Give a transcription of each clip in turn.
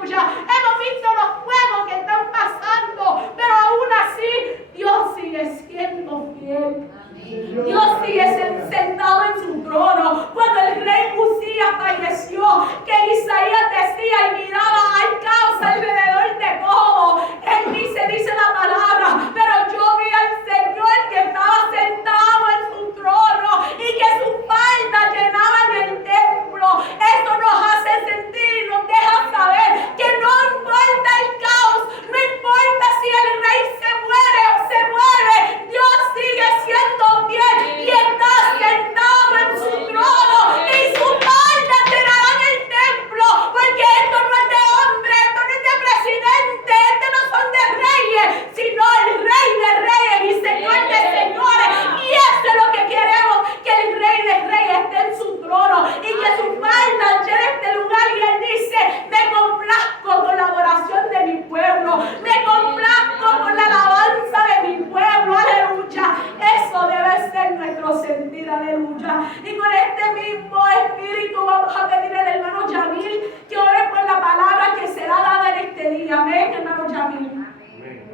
aleluya. Hemos visto los fuegos que están pasando, pero aún así Dios sigue siendo fiel. Dios sigue sentado en su trono. Cuando el rey Uzías falleció, que Isaías decía y miraba, hay caos alrededor de todo. Él dice la palabra, pero yo vi al Señor que estaba sentado en su trono y que sus faldas llenaban el templo. Eso nos hace sentir y nos deja saber que no importa el caos, no importa si el rey se muere o se mueve, Dios sigue siendo fiel y está sentado en su trono y sus faldas llenarán el templo, porque esto no es de hombre, esto no es de presidente, esto no son de reyes, sino el rey de reyes y señor de señores. Y eso es lo que queremos, que el rey de reyes esté en su trono y que sus faldas llenen este lugar. Y él dice, me complazco con la adoración de mi pueblo, me complazco con la alabanza de mi pueblo, aleluya. Eso debe ser nuestro sentir, aleluya. Y con este mismo espíritu vamos a pedir al hermano Yamil que ore por la palabra que será dada en este día. Amén, hermano Yamil.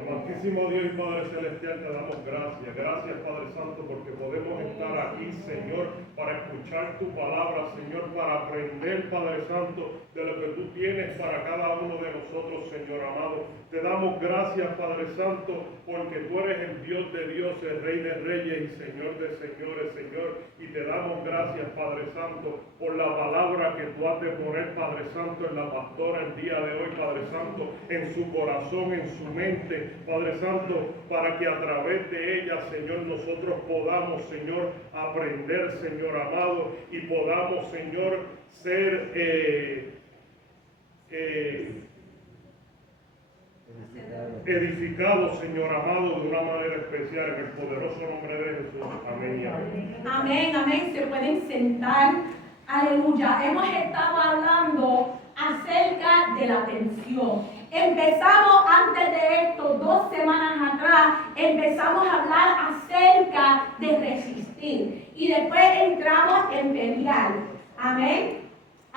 Amantísimo Dios y Padre Celestial, te damos gracias. Gracias, Padre Santo, porque podemos estar aquí, Señor, para escuchar tu palabra, Señor, para aprender, Padre Santo, de lo que tú tienes para cada uno de nosotros, Señor amado. Te damos gracias, Padre Santo, porque tú eres el Dios de Dios, el Rey de Reyes y Señor de Señores, Señor. Y te damos gracias, Padre Santo, por la palabra que tú has de poner, Padre Santo, en la pastora el día de hoy, Padre Santo, en su corazón, en su mente, Padre Santo, para que a través de ella, Señor, nosotros podamos, Señor, aprender, Señor amado, y podamos, Señor, ser edificados, Señor amado, de una manera especial, en el poderoso nombre de Jesús. Amén y amén. Amén, amén. Se pueden sentar. Aleluya. Hemos estado hablando acerca de la tensión. Empezamos antes de esto, 2 semanas atrás, empezamos a hablar acerca de resistir. Y después entramos en pelear. Amén.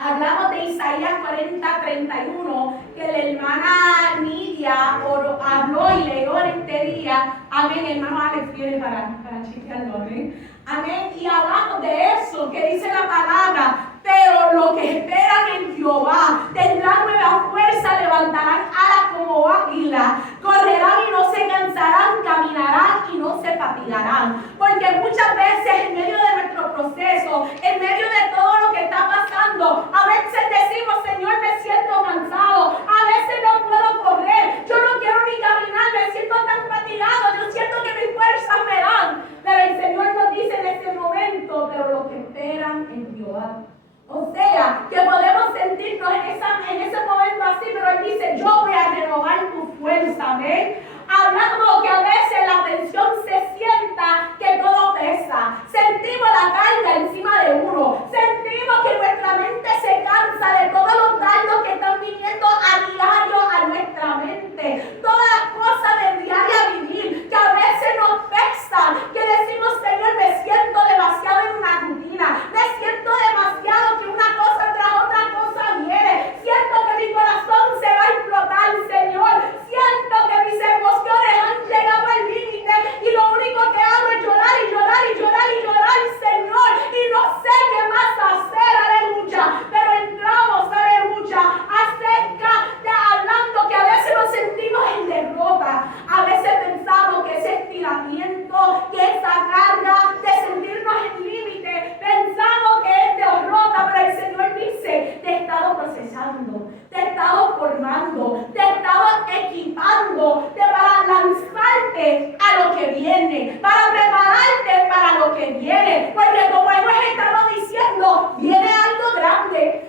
Hablamos de Isaías 40:31, que la hermana Nidia habló y leyó en este día. Amén, hermano Alex viene para chequearlo, amén. Amén, y hablamos de eso, que dice la palabra, pero los que esperan en Jehová tendrán nueva fuerza, levantarán alas como águila, correrán y no se cansarán, caminarán y no se fatigarán. Porque muchas veces en medio de nuestro proceso, en medio de todo lo que está pasando, a veces decimos, Señor, me siento cansado, a veces no puedo correr, yo no quiero ni caminar, me siento tan fatigado, yo siento que mis fuerzas me dan. Pero el Señor nos dice en este momento, pero los que esperan en Jehová. O sea, que podemos sentirnos en ese momento así, pero Él dice, yo voy a renovar tu fuerza, ¿ven? Hablando que a veces la tensión se sienta que todo pesa. Sentimos la carga encima de uno. Sentimos que nuestra mente se cansa de todos los dardos que están viniendo a diario a nuestra mente. Todas las cosas de diario vivir que a veces nos pesan. Que decimos, Señor, me siento demasiado en una rutina. Me siento demasiado que una cosa tras otra cosa viene. Siento que mi corazón se va a explotar, Señor. Siento que mis emociones han llegado al límite y lo único que hago es llorar y llorar y llorar y llorar, Señor, y no sé qué más hacer, aleluya. Pero entramos, aleluya, acerca de hablando que a veces nos sentimos en derrota, a veces pensamos que ese estiramiento, que esa carga de sentirnos en límite, pensamos que es derrota, pero el Señor dice, te he estado procesando, te he estado formando, te he estado equipando para lanzarte a lo que viene, para prepararte para lo que viene, porque como hemos estado diciendo, viene algo grande,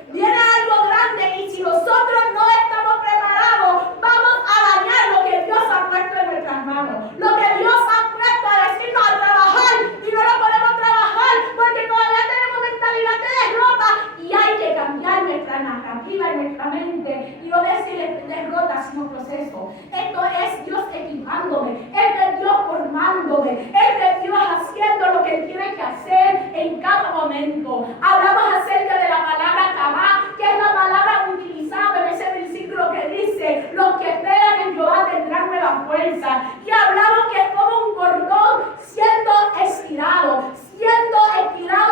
y si nosotros no estamos preparados, vamos a dañar lo que Dios ha puesto en nuestras manos, lo que Dios ha puesto a decirnos a trabajar, y no lo podemos trabajar porque todavía tenemos mentalidad de derrota, y hay que cambiar nuestra narrativa y nuestra mente, y no decir derrota sino proceso. Esto es Dios equipándome, esto es Dios formándome, esto es Dios haciendo lo que Él tiene que hacer en cada momento. Hablamos acerca de la palabra kabá, que es la palabra utilizada en ese versículo que nueva fuerza. Y hablamos que es como un cordón siendo estirado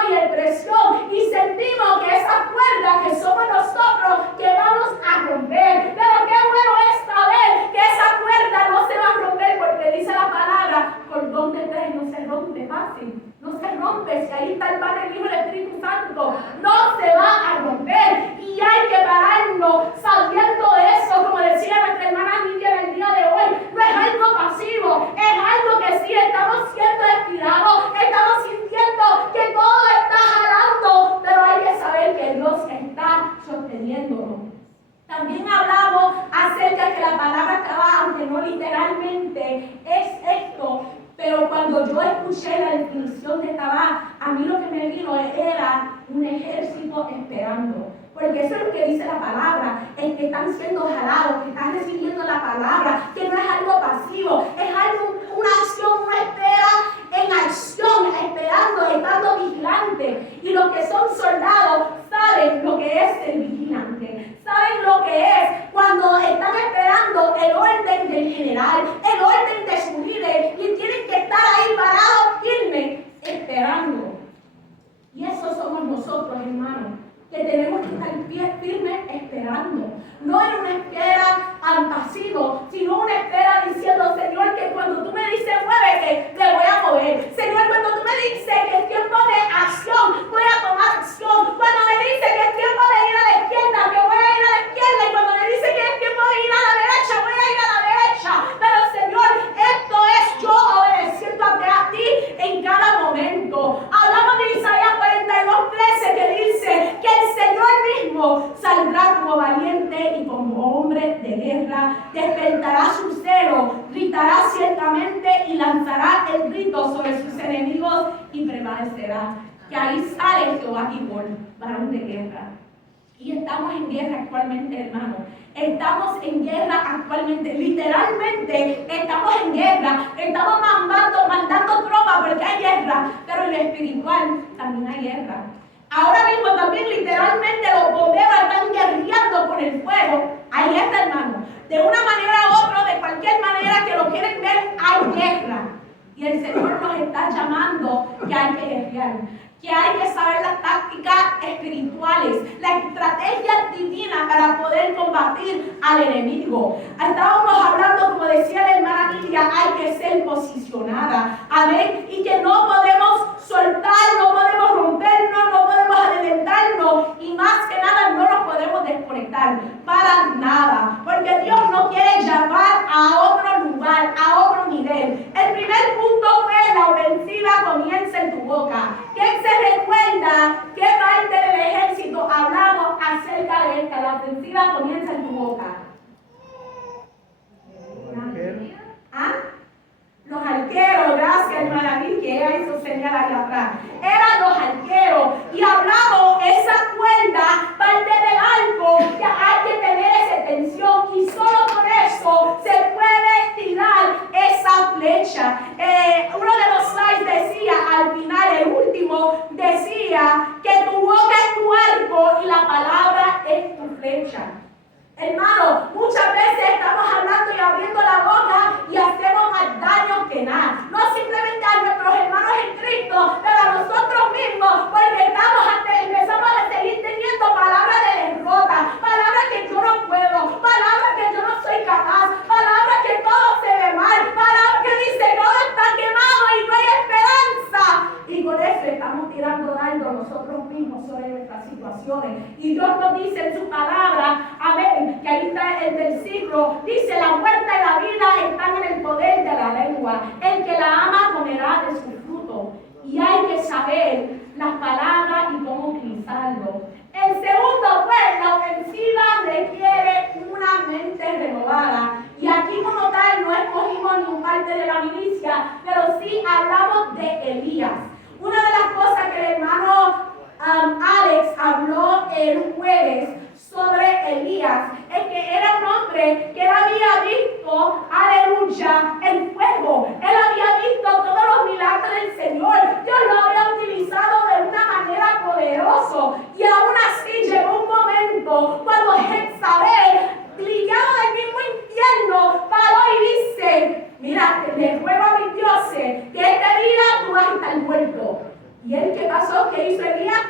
y en presión. Y sentimos que esa cuerda que somos nosotros que vamos a romper. Pero qué bueno es saber que esa cuerda no se va a romper, porque dice la palabra, cordón de tres no se rompe fácil. No se rompe, si ahí está el Padre, el Hijo y el Espíritu Santo, no se va a romper. Y hay que pararnos sabiendo eso, como decía nuestra hermana Lidia en el día de hoy. No es algo pasivo, es algo que sí estamos siendo estirados, estamos sintiendo que todo está jalando, pero hay que saber que Dios está sosteniéndonos. También hablamos acerca de que la palabra Cabá, aunque no literalmente es esto, pero cuando yo escuché la definición de Cabá, a mí lo que me vino era un ejército esperando. Porque eso es lo que dice la palabra, es que están siendo jalados, que están recibiendo la palabra, que no es algo pasivo, es algo, una acción, una espera en acción, esperando, estando vigilante. Y los que son soldados saben lo que es el vigilante, saben lo que es cuando están esperando el orden del general, el orden de su líder, y tienen que estar ahí parados, firmes, esperando. Y eso somos nosotros, hermanos, que tenemos que estar firmes esperando, no en una espera al pasivo, sino una espera diciendo, Señor, que cuando tú me dices muévete, te voy a mover. Señor, cuando tú me dices que es tiempo de acción, voy a tomar acción. Cuando me dices que es tiempo de ir a la izquierda, que voy a ir a la izquierda. Y cuando me dices que es tiempo de ir a la derecha, voy a ir a la derecha. Pero Señor, esto es yo obedeciéndote a ti en cada momento. Hablamos de Isaías 42:13 que dice que el Señor mismo saldrá como valiente y como hombre de guerra, despertará su celo, gritará ciertamente y lanzará el grito sobre sus enemigos y prevalecerá. Que ahí sale Jehová Gibón, varón de guerra. Y estamos en guerra actualmente, hermanos. Estamos en guerra actualmente, literalmente estamos en guerra. Estamos mandando tropas porque hay guerra, pero en lo espiritual también hay guerra. Ahora mismo también literalmente los bomberos están guerreando con el fuego. Hay guerra, hermano. De una manera u otra, de cualquier manera que lo quieren ver, hay guerra. Y el Señor nos está llamando que hay que guerrear, que hay que saber las tácticas espirituales, la estrategia divina para poder combatir al enemigo. Estábamos hablando, como decía la hermana Lidia, hay que ser posicionada, amén, y que no podemos soltar, no podemos rompernos, no podemos adelantarnos, y más que nada no nos podemos desconectar para nada, porque Dios nos quiere llamar a otro lugar, a otro nivel. El primer punto fue: la ofensiva comienza en tu boca. ¿Quién se recuerda qué parte del ejército hablamos acerca de esta? La ofensiva comienza en tu boca. ¿Ah? Los arqueros, gracias hermana Vicky, que ella hizo señal ahí atrás. Eran los arqueros. Y hablamos, esa cuerda, parte del arco, que hay que tener esa tensión. Y solo por eso se puede tirar esa flecha. Uno de los slides decía, al final, el último, decía que tu boca es tu arco y la palabra es tu flecha. Hermano, muchas veces estamos hablando y abriendo la boca y hacemos más daño que nada. No simplemente a nuestros hermanos en Cristo, pero a nosotros mismos, porque empezamos a seguir teniendo palabras de derrota, palabras que yo no puedo, palabras que yo no soy capaz, palabras que todo se ve mal, palabras que dicen todo está quemado y no hay esperanza. Y con eso estamos tirando dardo nosotros mismos sobre nuestras situaciones. Y Dios nos dice en su palabra, amén, que ahí está el versículo, dice: la muerte y la vida están en el poder de la lengua. El que la ama comerá de su fruto. Y hay que saber las palabras y cómo utilizarlo. El segundo fue: la ofensiva requiere una mente renovada. Y aquí como tal no escogimos ninguna parte de la milicia, pero sí hablamos de Elías. Una de las cosas que el hermano Alex habló el jueves sobre Elías es que era un hombre que él había visto, aleluya, el fuego. Él había visto todos los milagros del Señor. Dios lo había utilizado de una manera poderosa. Y aún así llegó un momento cuando Jezabel, ligado del mismo infierno, paró y dice: pasó? ¿Qué hizo Elías?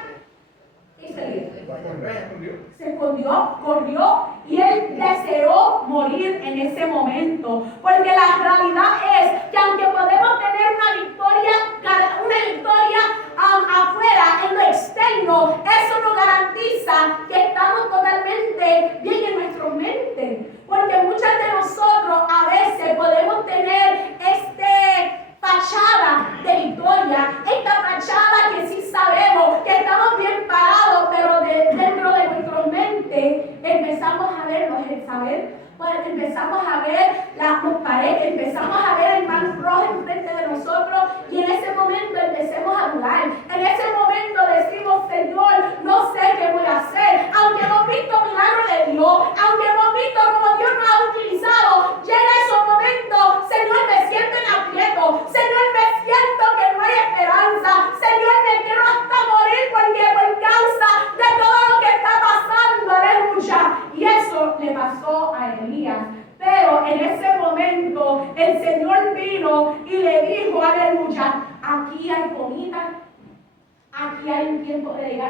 ¿Qué hizo Elías? Se escondió, corrió y él deseó morir en ese momento. Porque la realidad es que aunque podemos tener una victoria afuera, en lo externo, eso no garantiza que estamos totalmente bien en nuestra mente. Porque muchos de nosotros a veces podemos tener fachada de victoria, esta fachada que sí sabemos que estamos bien parados, pero dentro de nuestra mente empezamos a ver empezamos a ver las paredes, empezamos a ver el mal rojo enfrente de nosotros y en ese momento empecemos a dudar. En ese momento decimos, Señor, no sé qué voy a hacer. Aunque hemos visto milagros de Dios, aunque hemos visto cómo Dios nos ha utilizado, llega esos momentos, Señor, me siento en aprieto, Señor, me siento que no hay esperanza, Señor, me quiero hasta morir porque por causa de todo lo que está pasando, aleluya. Y eso le pasó a Elías. Pero en ese momento el Señor vino y le dijo, aleluya, aquí hay comida, aquí hay un tiempo de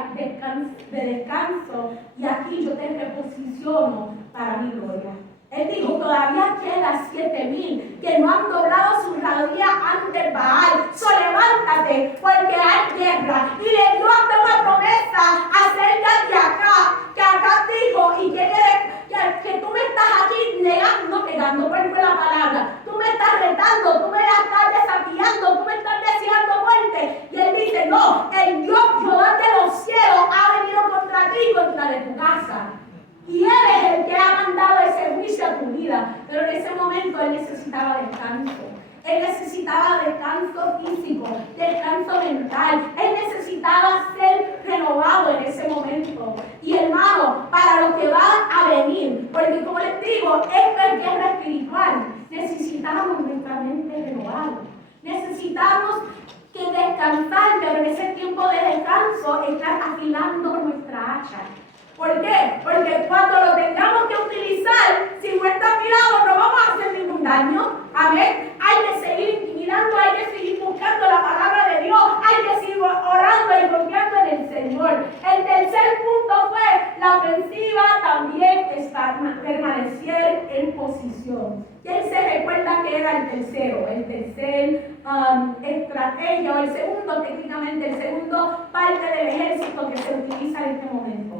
descanso y aquí yo te reposiciono para mi gloria. Él dijo, todavía quedan 7,000 que no han doblado sus rodillas ante Baal. So levántate porque hay guerra. Y le dio hasta una promesa acerca de acá, que acá dijo, y que tú me estás aquí negando, ¿cuál fue la palabra? Tú me estás retando, tú me estás desafiando, tú me estás deseando muerte. Y él dice, no, el Dios Jehová de los cielos ha venido contra ti y contra de tu casa. Y Él es el que ha mandado ese juicio a tu vida. Pero en ese momento Él necesitaba descanso. Él necesitaba descanso físico, descanso mental. Él necesitaba ser renovado en ese momento. Y hermano, para lo que va a venir, porque como les digo, esto es guerra espiritual. Necesitamos nuestra mente renovada. Necesitamos que descansar, pero en ese tiempo de descanso estar afilando nuestra hacha. ¿Por qué? Porque cuando lo tengamos que utilizar, si no está afilado, no vamos a hacer ningún daño. Amén. Hay que seguir intimidando, hay que seguir buscando la palabra de Dios, hay que seguir orando y confiando en el Señor. El tercer punto fue la ofensiva también está permanecer en posición. ¿Quién se recuerda que era el tercero? El tercer estrategia, o el segundo, técnicamente, el segundo parte del ejército que se utiliza en este momento.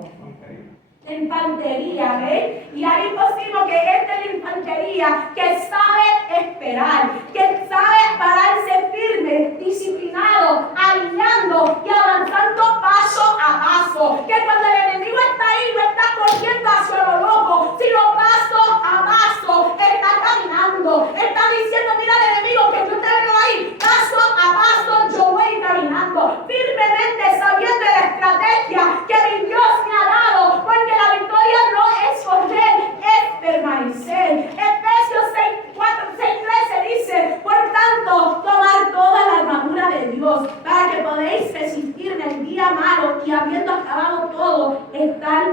Infantería, ¿ves? Y ahí pusimos que esta es la infantería que sabe esperar, que sabe pararse firme, disciplinado, alineando y avanzando paso a paso. Que cuando el enemigo está ahí, no está corriendo hacia lo loco, sino paso a paso, está caminando, está diciendo, mira al enemigo que yo te veo ahí, paso a paso yo voy caminando, firmemente sabiendo la estrategia que mi Dios me ha dado, porque la victoria no es correr, es permanecer. Efesios 6:13 dice, por tanto, tomar toda la armadura de Dios para que podéis resistir en el día malo y habiendo acabado todo, estar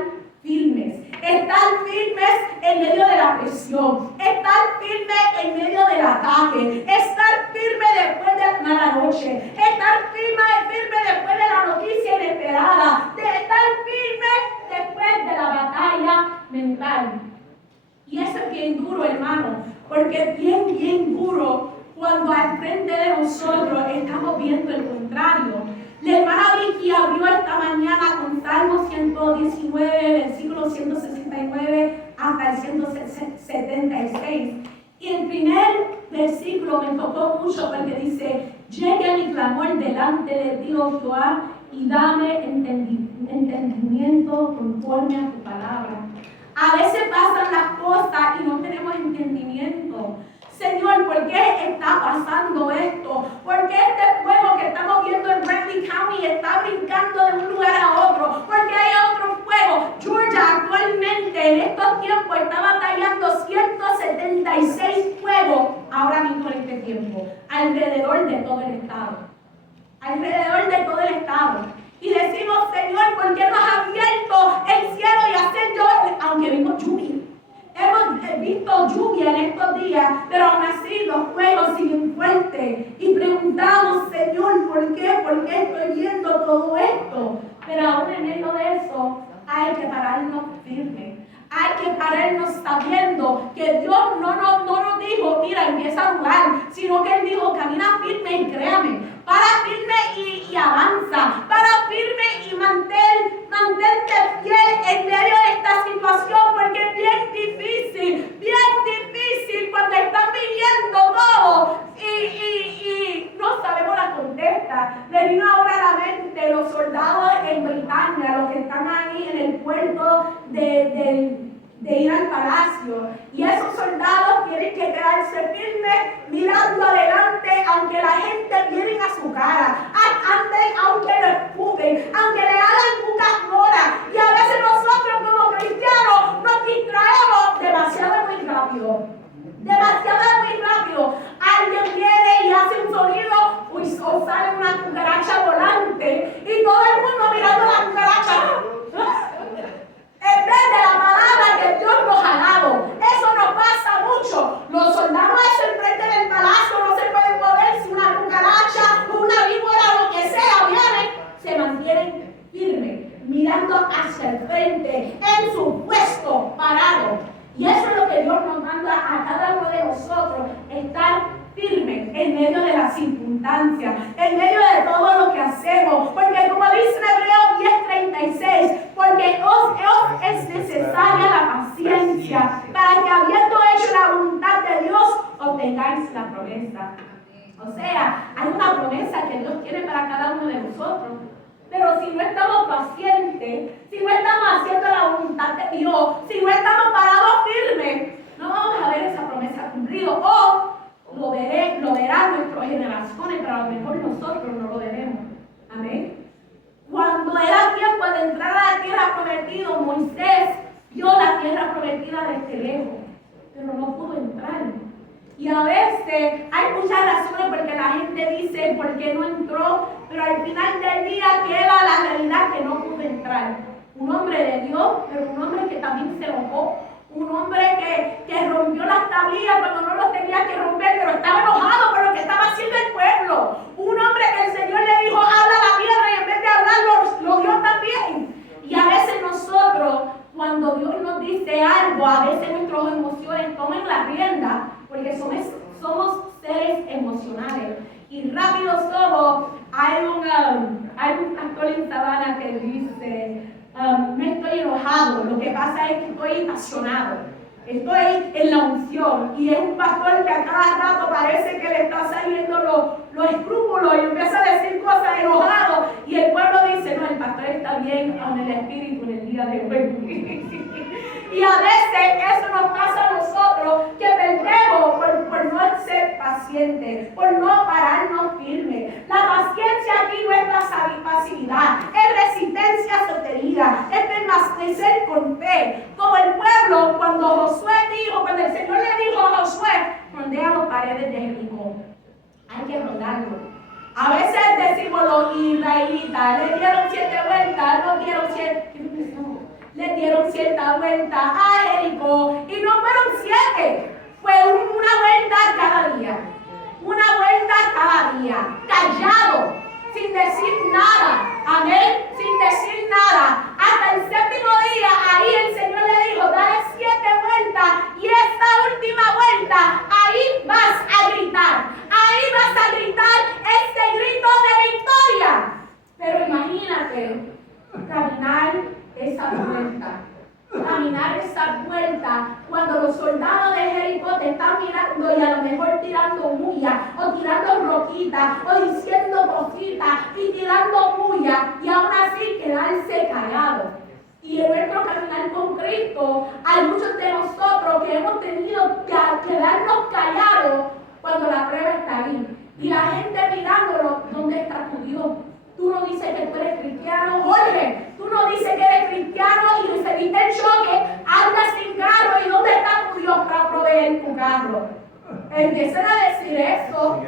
firmes. Estar firmes en medio de la presión, estar firmes en medio del ataque, estar firme después de la mala noche, estar firme después de la noticia inesperada, de estar firme después de la batalla mental. Y eso es bien duro, hermano, porque es bien duro cuando al frente de nosotros estamos viendo el contrario. La hermana Vicky abrió esta mañana con Salmo 119, versículo 169 hasta el 176. Y el primer versículo me tocó mucho porque dice, llegue mi clamor delante de ti, oh Jehová, y dame entendimiento conforme a tu palabra. A veces pasan las cosas y no tenemos entendimiento. Señor, ¿por qué está pasando esto? ¿Por qué este fuego que estamos viendo en Bradley County está brincando de un lugar a otro? ¿Por qué hay otro fuego? Georgia actualmente en estos tiempos está batallando 176 fuegos ahora mismo en este tiempo, alrededor de todo el estado. Alrededor de todo el estado. Y decimos, Señor, ¿por qué no has abierto el cielo y hacer llover? Aunque vimos lluvia. Hemos visto lluvia en estos días, pero aún así los fuegos siguen fuertes. Y preguntamos, Señor, ¿por qué? ¿Por qué estoy viendo todo aún en medio de eso, hay que pararnos firmes. Hay que pararnos sabiendo que Dios no nos dijo, mira, empieza a dudar, sino que Él dijo, camina firme y créame, para firme y avanza, para firme y mantente fiel en medio de esta situación, porque es bien difícil cuando están viviendo todo y no sabemos la contesta. Me vino ahora a la mente los soldados en Britania, los que están ahí en el puerto de ir al palacio, y esos soldados tienen que quedarse firmes mirando adelante, aunque la gente viene a su cara, aunque lo escupen, aunque le hagan muchas horas, y a veces nosotros como cristianos nos distraemos demasiado muy rápido. Alguien viene y hace un sonido, o sale una cucaracha volante, y todo el mundo mirando la cucaracha. En vez de la palabra que Dios nos ha dado. Eso nos pasa mucho. Los soldados enfrente del palacio no se pueden mover. Si una cucaracha, una víbora o lo que sea viene, se mantienen firmes, mirando hacia el frente, en su puesto, parado. Y eso es lo que Dios nos manda a cada uno de nosotros, estar firmes en medio de las circunstancias, en medio de todo lo que hacemos. Porque como dice Hebreos 10:36, porque os es necesaria la paciencia para que habiendo hecho la voluntad de Dios, obtengáis la promesa. O sea, hay una promesa que Dios tiene para cada uno de nosotros. Pero si no estamos pacientes, si no estamos haciendo la voluntad de Dios, si no estamos parados firmes, no vamos a ver esa promesa cumplida. O lo verán nuestras generaciones, pero a lo mejor nosotros no lo veremos. Amén. Cuando era tiempo de entrar a la tierra prometida, Moisés vio la tierra prometida desde lejos, pero no pudo entrar. Y a veces hay muchas razones porque la gente dice por qué no entró, pero al final del día queda la realidad que no pudo entrar. Un hombre de Dios, pero un hombre que también se enojó. Un hombre que rompió las tablillas cuando no los tenía que romper, pero estaba enojado por lo que estaba haciendo el pueblo. Un hombre que el Señor le dijo, habla la tierra, y en vez de hablar, lo dio también. Y a veces nosotros, cuando Dios nos dice algo, a veces nuestras emociones toman la rienda, porque somos seres emocionales. Y rápido somos, hay un pastor en Sabana que dice, no estoy enojado, lo que pasa es que estoy apasionado, estoy en la unción. Y es un pastor que a cada rato parece que le está saliendo los escrúpulos y empieza a decir cosas enojado, y el pueblo dice, no, el pastor está bien con el espíritu en el día de hoy. Y a veces eso nos pasa a nosotros, que perdemos por no ser pacientes, por no pararnos firmes. La paciencia aquí no es pasividad, es resistencia sostenida, es permanecer con fe. Como el pueblo, cuando el Señor le dijo a Josué, rondea las paredes de Jericó. Hay que rondarlo. A veces decimos los israelitas, le dieron 7 vueltas, le dieron 7 vueltas a Jericó, y no fueron 7, fue una vuelta cada día. Una vuelta cada día, callado, sin decir nada, amén, sin decir nada. Hasta el 7º día, ahí el Señor le dijo, dale 7 vueltas, y esta última vuelta, ahí vas a gritar este grito de victoria. Pero imagínate, caminar esa vuelta, cuando los soldados de Jericó te están mirando y a lo mejor tirando bulla, o tirando roquitas, o diciendo cositas y tirando bulla, y aún así quedarse callado. Y en nuestro caminar con Cristo, hay muchos de nosotros que hemos tenido que quedarnos callados cuando la prueba está ahí. Y la gente mirándolo, ¿dónde está tu Dios? Tú no dices que tú eres cristiano, Jorge. Tú no dices que eres cristiano y recibiste el choque, andas sin carro, ¿y dónde está tu Dios para proveer tu carro? Empiezan a decir eso.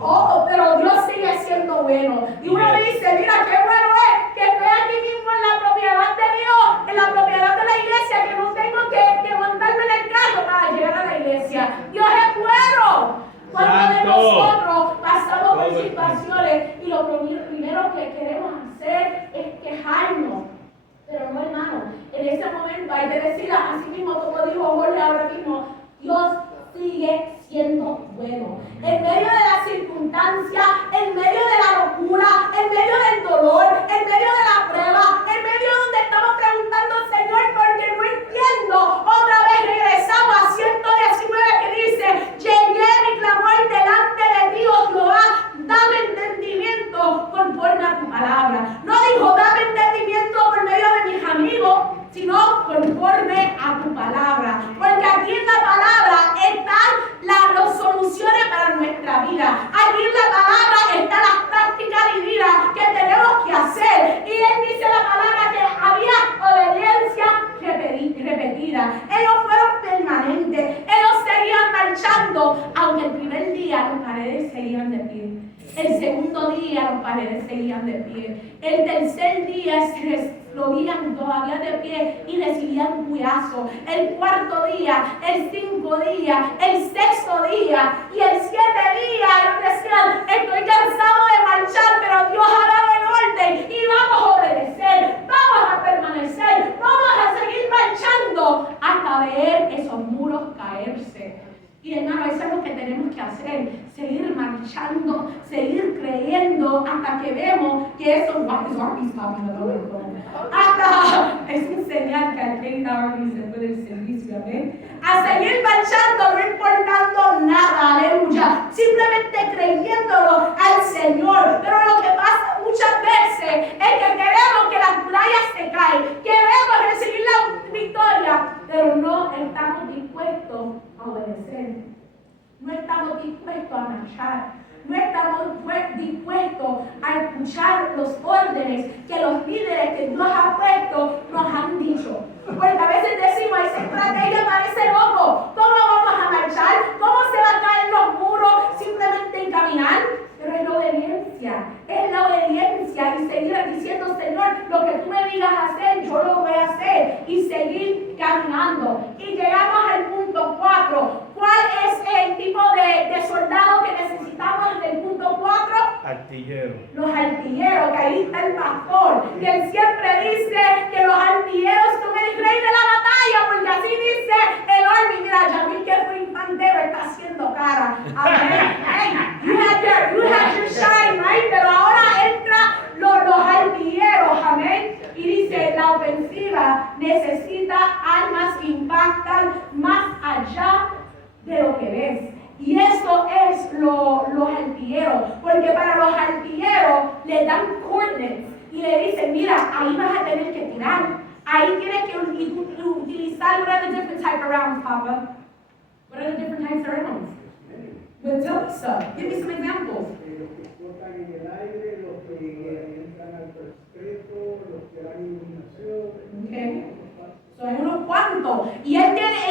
Oh, pero Dios sigue siendo bueno. Y uno dice, mira qué bueno es que estoy aquí mismo en la propiedad de Dios, en la propiedad de la iglesia, que no tengo que montarme en el carro para llegar a la iglesia. Dios es bueno. Cuando de nosotros pasamos por situaciones y lo primero que queremos hacer es quejarnos. hay que decir así mismo, como dijo Jorge ahora mismo, Dios sigue siendo bueno. En medio de la circunstancia, en medio de la locura, en medio del dolor, en medio de la prueba, en medio donde estamos preguntando, Señor, porque no entiendo, otra vez regresamos a 119 que dice, llegué mi clamor delante de Dios, Jehová, dame entendimiento conforme a tu palabra. No dijo, dame entendimiento por medio de mis amigos, sino conforme a tu palabra. Porque aquí en la palabra están las soluciones para nuestra vida. Aquí en la palabra están las prácticas divinas que tenemos que hacer. Y él dice la palabra que había obediencia repetida. Ellos fueron permanentes. Ellos seguían marchando, aunque el primer día los paredes seguían de pie. El segundo día los paredes seguían de pie. El tercer día lo veían todavía de pie y recibían cuidazo. El cuarto día, el 5 día, el 6º día y el 7 día. Ellos decían, estoy cansado de marchar, pero Dios ha dado el orden y vamos a obedecer, vamos a permanecer, vamos a seguir marchando hasta ver esos muros caerse. Y hermano, eso es lo que tenemos que hacer, seguir marchando, seguir creyendo hasta que vemos que eso hasta es un señal que al 30 horas se puede el servicio, amén. A seguir marchando, no importando nada, aleluya, simplemente creyéndolo al Señor. Pero lo que pasa muchas veces es que queremos que las murallas se caen, queremos recibir la victoria, pero no estamos dispuestos a obedecer. No estamos dispuestos a marchar. No estamos dispuestos a escuchar los órdenes que los líderes que Dios ha puesto nos han dicho. Porque a veces decimos, esa estrategia parece loco. ¿Cómo vamos a marchar? ¿Cómo se van a caer los muros simplemente en caminar? Pero es la obediencia y seguir diciendo, Señor, lo que tú me digas hacer, yo lo voy a hacer y seguir caminando. Y llegamos al punto 4. ¿Cuál es el tipo de soldado que necesitamos en el punto 4? Artilleros. Los artilleros, que ahí está el pastor. Y él siempre dice que los artilleros son el rey de la batalla, porque así dice el army. Mira, Yamil, que fue infantero, está haciendo cara. Hey, you had your shine, right? Pero ahora entra los artilleros, amén. Y dice, la ofensiva necesita armas que impactan más allá de lo que ves. Y eso es los artilleros, porque para los artilleros le dan coordinates y le dicen, mira, ahí vas a tener que tirar, ahí tienes que utilizar. What are the different types of rounds, Papa? What are the different types of rounds? Well, tell me some. Give me some examples. Los que flotan en el aire, los que entran al respeto, los que dan iluminación. Okay. Son unos cuantos. Y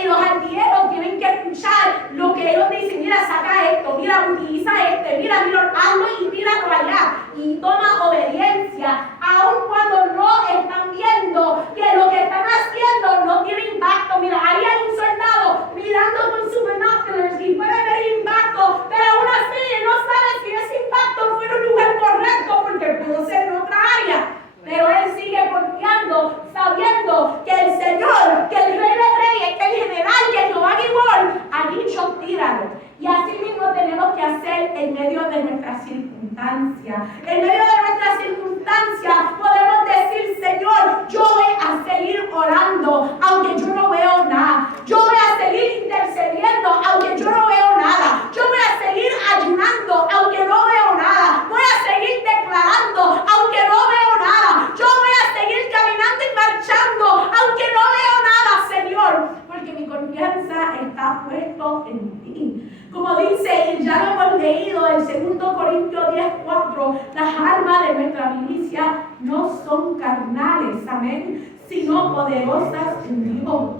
los artilleros tienen que escuchar lo que ellos dicen. Mira, saca esto, mira, utiliza mira, hazlo y tíralo allá. Y toma obediencia, aun cuando no están viendo que lo que están haciendo no tiene impacto. Mira, ahí hay un soldado mirando con sus binoculars y puede ver impacto, pero aún así no sabe si ese impacto fue en un lugar correcto, porque pudo ser en otra área. Pero él sigue confiando, sabiendo que el Señor, que el Rey de Reyes, que el general, que Jehová Gibor ha dicho, tíralo. Y así mismo tenemos que hacer en medio de nuestras circunstancias. En medio de nuestras circunstancias podemos decir, Señor, yo voy a seguir orando, aunque yo no veo nada. Yo voy a seguir intercediendo, aunque yo no veo nada. Yo voy a seguir ayunando, aunque no veo nada. Voy a seguir declarando, aunque no veo nada. Yo voy a seguir caminando y marchando, aunque no veo nada, Señor, porque mi confianza está puesto en ti. Como dice, y ya lo hemos leído en 2 Corintios 10:4, las armas de nuestra milicia no son carnales, amén, sino poderosas en Dios.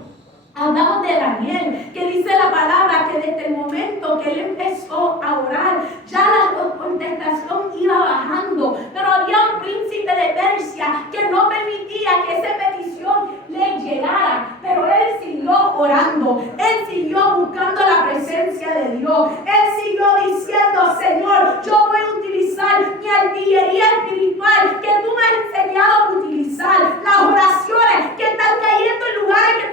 Hablamos de Daniel, que dice la palabra que desde el momento que él empezó a orar, ya la contestación iba bajando, pero había un príncipe de Persia que no permitía que esa petición le llegara, pero él siguió orando, él siguió buscando la presencia de Dios, él siguió diciendo, Señor, yo voy a utilizar mi artillería espiritual que tú me has enseñado a utilizar, las oraciones que están cayendo en lugares que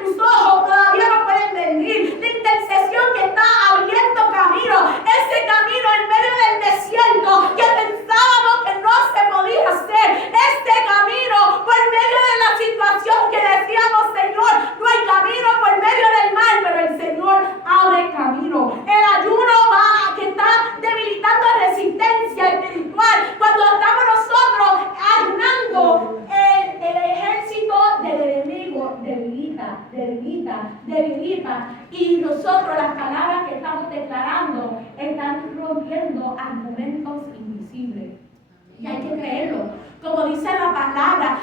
debilita. Y nosotros, las palabras que estamos declarando, están rompiendo argumentos invisibles. Y hay que creerlo. Como dice la palabra,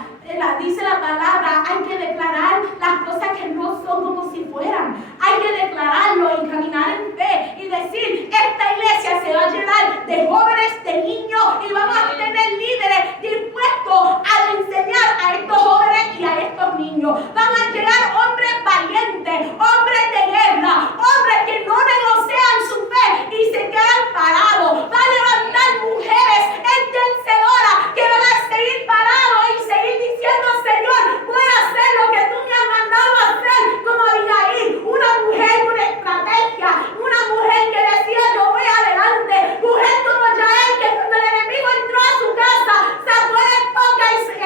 hay que declarar las cosas que no son como si fueran. Hay que declararlo y caminar en fe y decir, esta iglesia se va a llenar de jóvenes, de niños, y vamos a tener líderes dispuestos a enseñar a estos jóvenes y a estos niños. Van a llegar hombres valientes, hombres de guerra, hombres que no negocian su fe y se quedan parados. Va a levantar mujeres entencedoras que van a seguir parados y seguir diciendo, Señor, voy a hacer lo que tú me has mandado a hacer, como Abigail, una mujer con estrategia, una mujer que decía, yo voy adelante, mujer como Yael, que cuando el enemigo entró a su casa, sacó el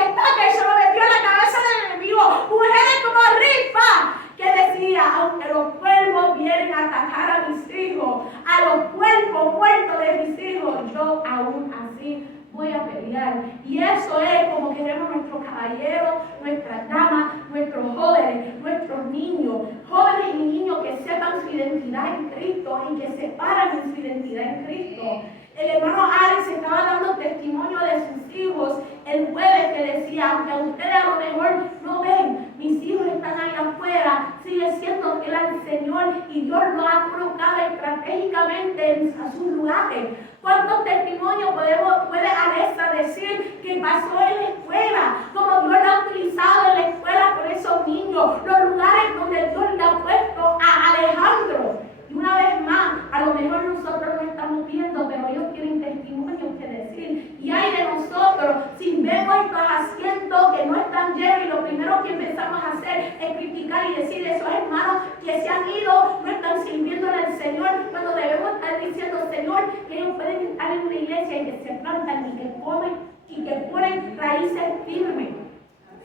estaca y se lo metió en la cabeza del enemigo, mujeres como Rifa, que decía, aunque los cuervos vienen a atacar a mis hijos, a los cuerpos muertos de mis hijos, yo aún así voy a pelear. Y eso es como queremos nuestros caballeros, nuestras damas, nuestros jóvenes, nuestros niños, jóvenes y niños que sepan su identidad en Cristo y que se paran en su identidad en Cristo. El hermano Alex estaba dando testimonio de sus hijos el jueves, que decía, aunque ustedes a lo mejor no ven, mis hijos están ahí afuera, sigue siendo fiel al Señor y Dios lo ha colocado estratégicamente en sus lugares. ¿Cuántos testimonios puede Alexa decir que pasó en la escuela? Como Dios la ha utilizado en la escuela con esos niños, los lugares donde Dios le ha puesto a Alejandro. Y una vez más, a lo mejor nosotros no estamos viendo, pero ellos tienen testimonios que decir. Y hay de nosotros, si vemos estos asientos que no están llenos, y lo primero que empezamos a hacer es criticar y decir, esos hermanos que se han ido, no están sirviendo al Señor, cuando debemos estar diciendo, Señor, que ellos pueden estar en una iglesia y que se plantan y que comen y que ponen raíces firmes,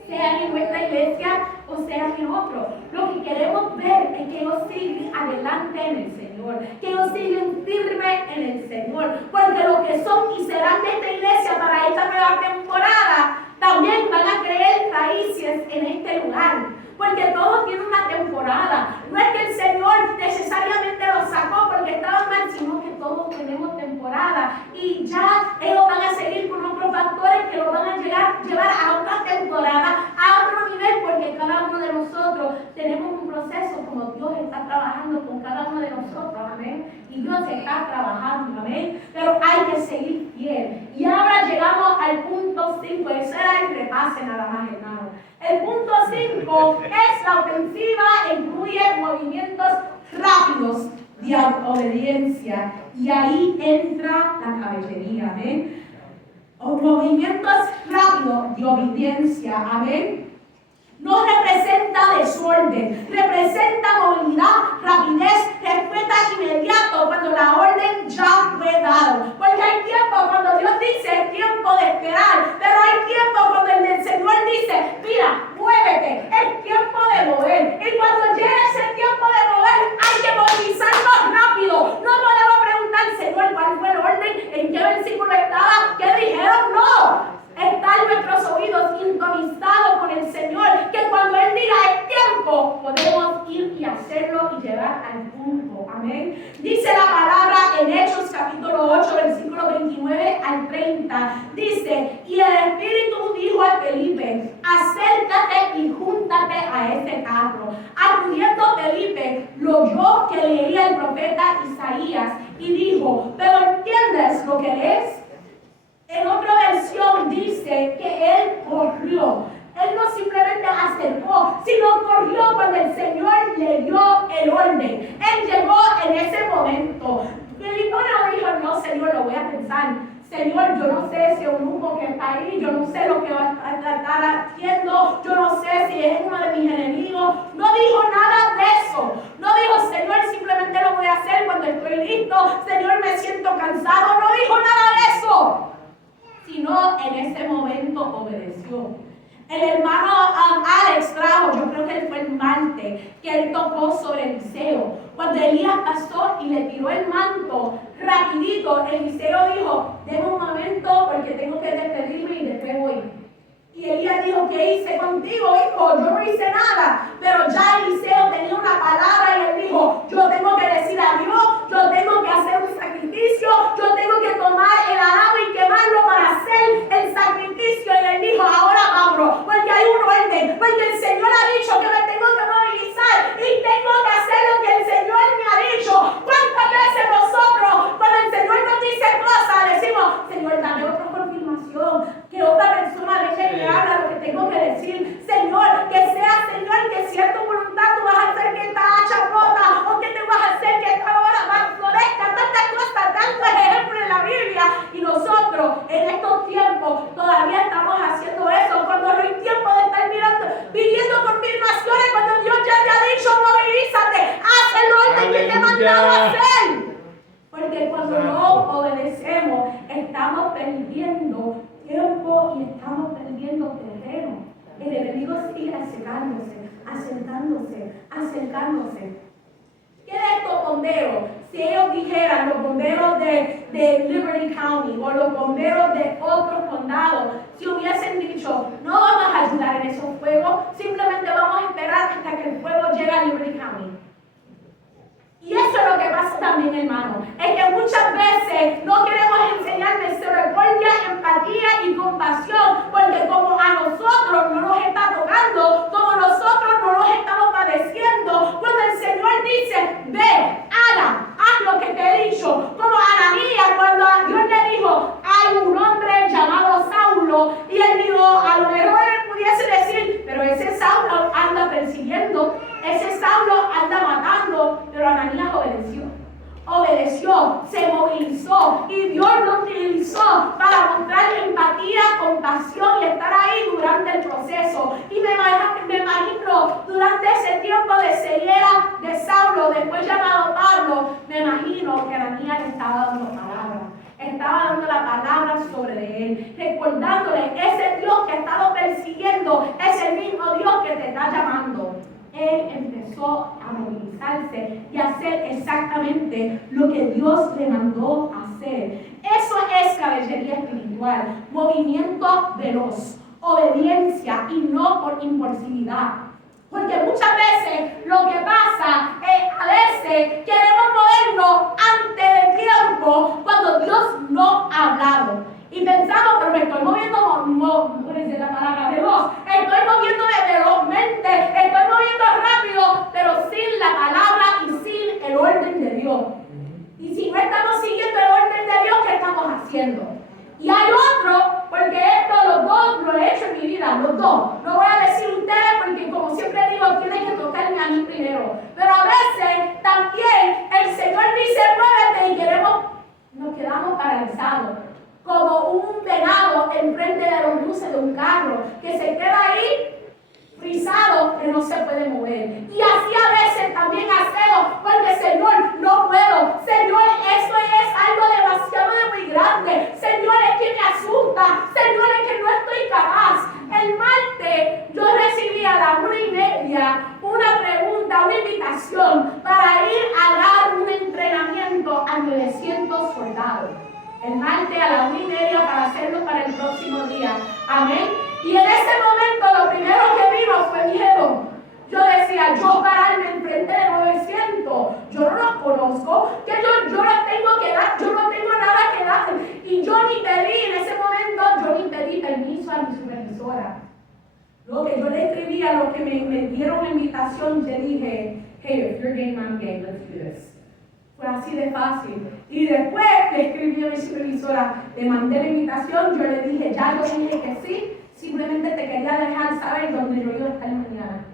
sea en nuestra iglesia o sea en otro. Lo que queremos ver es que ellos siguen adelante en el Señor, que ellos siguen firmes en el Señor, porque lo que son y serán de esta iglesia para esta nueva temporada, también van a creer raíces en este lugar, porque todo tiene una temporada. No es que el Señor necesariamente los sacó porque estaban mal, sino que todos tenemos temporada y ya ellos van a seguir con otros factores que los van a llevar a otra temporada, a otro nivel, porque cada uno de nosotros tenemos un proceso como Dios está trabajando con cada uno de nosotros, amén, y Dios está trabajando, amén, pero hay que seguir fiel. Y ahora llegamos al punto 5, ese era el repase nada más, hermano. El punto 5 es la ofensiva, incluye movimientos rápidos de obediencia, y ahí entra la caballería, amén. Movimientos rápidos de obediencia, amén. No representa desorden, representa movilidad, rapidez, respuesta inmediato cuando la orden ya fue dada. Porque hay tiempo cuando Dios dice, es tiempo de esperar, pero hay tiempo cuando el Señor dice, mira, muévete, es tiempo de mover. Y cuando llegue ese tiempo de mover, hay que movilizarnos rápido. No podemos preguntar, Señor, ¿cuál fue el orden? ¿En qué versículo estaba? ¿Qué dijeron? No. Estar nuestros oídos sintonizados con el Señor, que cuando Él diga es tiempo, podemos ir y hacerlo y llegar al punto. Amén. Dice la palabra en Hechos capítulo 8, versículo 29 al 30. Dice, y el Espíritu dijo a Felipe, acércate y júntate a este carro. Acudiendo Felipe, lo oyó que leía el profeta Isaías y dijo, ¿pero entiendes lo que lees? En otra versión dice que él corrió. Él no simplemente acercó, sino corrió cuando el Señor le dio el orden. Él llegó en ese momento. Felipe no dijo, no, Señor, lo voy a pensar. Señor, yo no sé si es un grupo que está ahí, yo no sé lo que va a estar haciendo, yo no sé si es uno de mis enemigos. No dijo nada de eso. No dijo, Señor, simplemente lo voy a hacer cuando estoy listo. Señor, me siento cansado. No dijo nada de eso. Sino en ese momento obedeció. El hermano Alex trajo, yo creo que él fue el martes, que él tocó sobre Eliseo. Cuando Elías pasó y le tiró el manto, rapidito, Eliseo dijo, deme un momento porque tengo que despedirme y después voy. Y Elías dijo, ¿qué hice contigo, hijo? Yo no hice nada. Pero ya Eliseo tenía una palabra y él dijo, yo tengo que decir a Dios, yo tengo que hacer un sacrificio, yo tengo que tomar el arado y quemarlo para hacer el sacrificio. Y él dijo, ahora vámonos, porque hay un orden, porque el Señor ha dicho que me tengo que movilizar y tengo que hacer lo que el Señor me ha dicho. ¿Cuántas veces nosotros, cuando el Señor nos dice cosas, decimos, Señor, dame otra confirmación, que otra persona venga y me habla lo que tengo que decir? Señor, que sea, Señor, que sea tu voluntad, tú vas a hacer que esta hacha brota, o que te vas a hacer que esta hora florezca, tantas cosas, tantos ejemplos en la Biblia. Y nosotros, en estos tiempos, todavía estamos haciendo eso, cuando no hay tiempo de estar mirando, pidiendo confirmaciones, cuando Dios ya te ha dicho, movilízate, haz el orden que te he mandado a hacer. Porque cuando no obedecemos, estamos perdiendo tiempo y estamos perdiendo terreno. El enemigo sigue acercándose. ¿Qué de estos bomberos? Si ellos dijeran, los bomberos de Liberty County o los bomberos de otros condados, si hubiesen dicho, no vamos a ayudar en esos fuegos, simplemente vamos a esperar hasta que el fuego llegue a Liberty County. Y eso es lo que pasa también, hermano. Es que muchas veces no queremos enseñar misericordia, empatía y compasión, porque como a nosotros no nos está tocando, como nosotros no nos estamos padeciendo, cuando el Señor dice, ve, haz lo que te he dicho. Como Ananías, cuando Dios le dijo, hay un hombre llamado Saulo, y él dijo, a lo mejor él pudiese decir, pero ese Saulo anda persiguiendo, ese Saulo anda matando, pero Ananías obedeció, se movilizó y Dios lo utilizó para mostrar empatía, compasión y estar ahí durante el proceso. Y me imagino durante ese tiempo de ceguera de Saulo, después llamado Pablo, me imagino que Ananías le estaba dando palabras. Estaba dando la palabra sobre él, recordándole, ese Dios que ha estado persiguiendo es el mismo Dios que te está llamando. Él empezó a movilizarse y a hacer exactamente lo que Dios le mandó hacer. Eso es caballería espiritual, movimiento veloz, obediencia y no por impulsividad. Porque muchas veces lo que pasa es, a veces queremos movernos antes de tiempo cuando Dios no ha hablado. Y pensamos, pero me estoy moviendo, no es la palabra veloz, estoy moviéndome velozmente, estoy moviendo rápido, pero sin la palabra y sin el orden de Dios. Y si no estamos siguiendo el orden de Dios, ¿qué estamos haciendo? Y hay otro, porque esto los dos lo he hecho en mi vida, los dos. No voy a decir ustedes porque como siempre digo, tienen que tocarme a mí primero. Pero a veces también el Señor dice, muévete y nos quedamos paralizados. Como un venado enfrente de las luces de un carro que se queda ahí frisado, que no se puede mover. Y así a veces también hacemos, porque Señor, no puedo. Señor, eso es algo demasiado muy grande. Señor, es que me asusta. Señor, es que no estoy capaz. El martes yo recibí a las 1:30 una pregunta, una invitación para ir a dar un entrenamiento a 900 soldados. El martes a las 1:30 para hacerlo para el próximo día. Amén. Y en ese momento lo primero que vino fue miedo. Yo decía, yo pararme enfrente de 900, yo no los conozco, que yo los tengo que dar, yo no tengo nada que dar. Y yo ni pedí, en ese momento, yo ni pedí permiso a mi supervisora. Lo que yo le escribí a los que me dieron la invitación, yo dije, hey, if you're game, I'm game, let's do this. Fue así de fácil. Y después le escribí a mi supervisora, le mandé la invitación, yo le dije, ya yo dije que sí, simplemente te quería dejar saber dónde yo iba a estar mañana.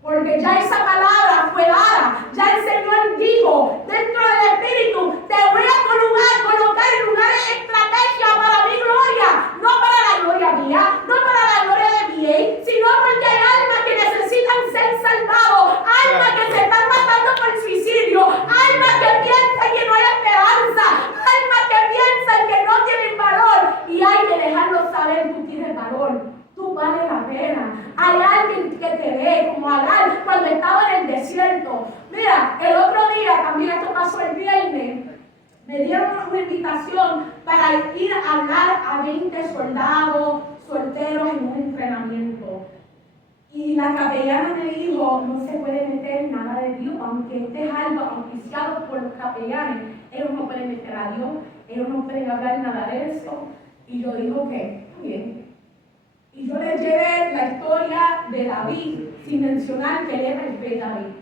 Porque ya esa palabra fue dada, ya el Señor dijo, dentro del Espíritu, te voy a colocar en lugares de estrategia para mi gloria, no para la gloria mía, no para la gloria de BA, sino porque hay almas que necesitan ser salvados, almas que se están matando por suicidio, almas que piensan que no hay esperanza, almas que piensan que no tienen valor, y hay que dejarlo saber, tú tienes valor. Tú vales la pena. Hay alguien que te ve como Agar cuando estaba en el desierto. Mira, el otro día, también esto pasó el viernes, me dieron una invitación para ir a hablar a 20 soldados, solteros en un entrenamiento. Y la capellana me dijo, no se puede meter nada de Dios, aunque este es algo auspiciado por los capellanes. Ellos no pueden meter a Dios, ellos no pueden hablar nada de eso. Y yo digo que, está bien. Y yo les llevé la historia de David, sin mencionar que él era el rey David.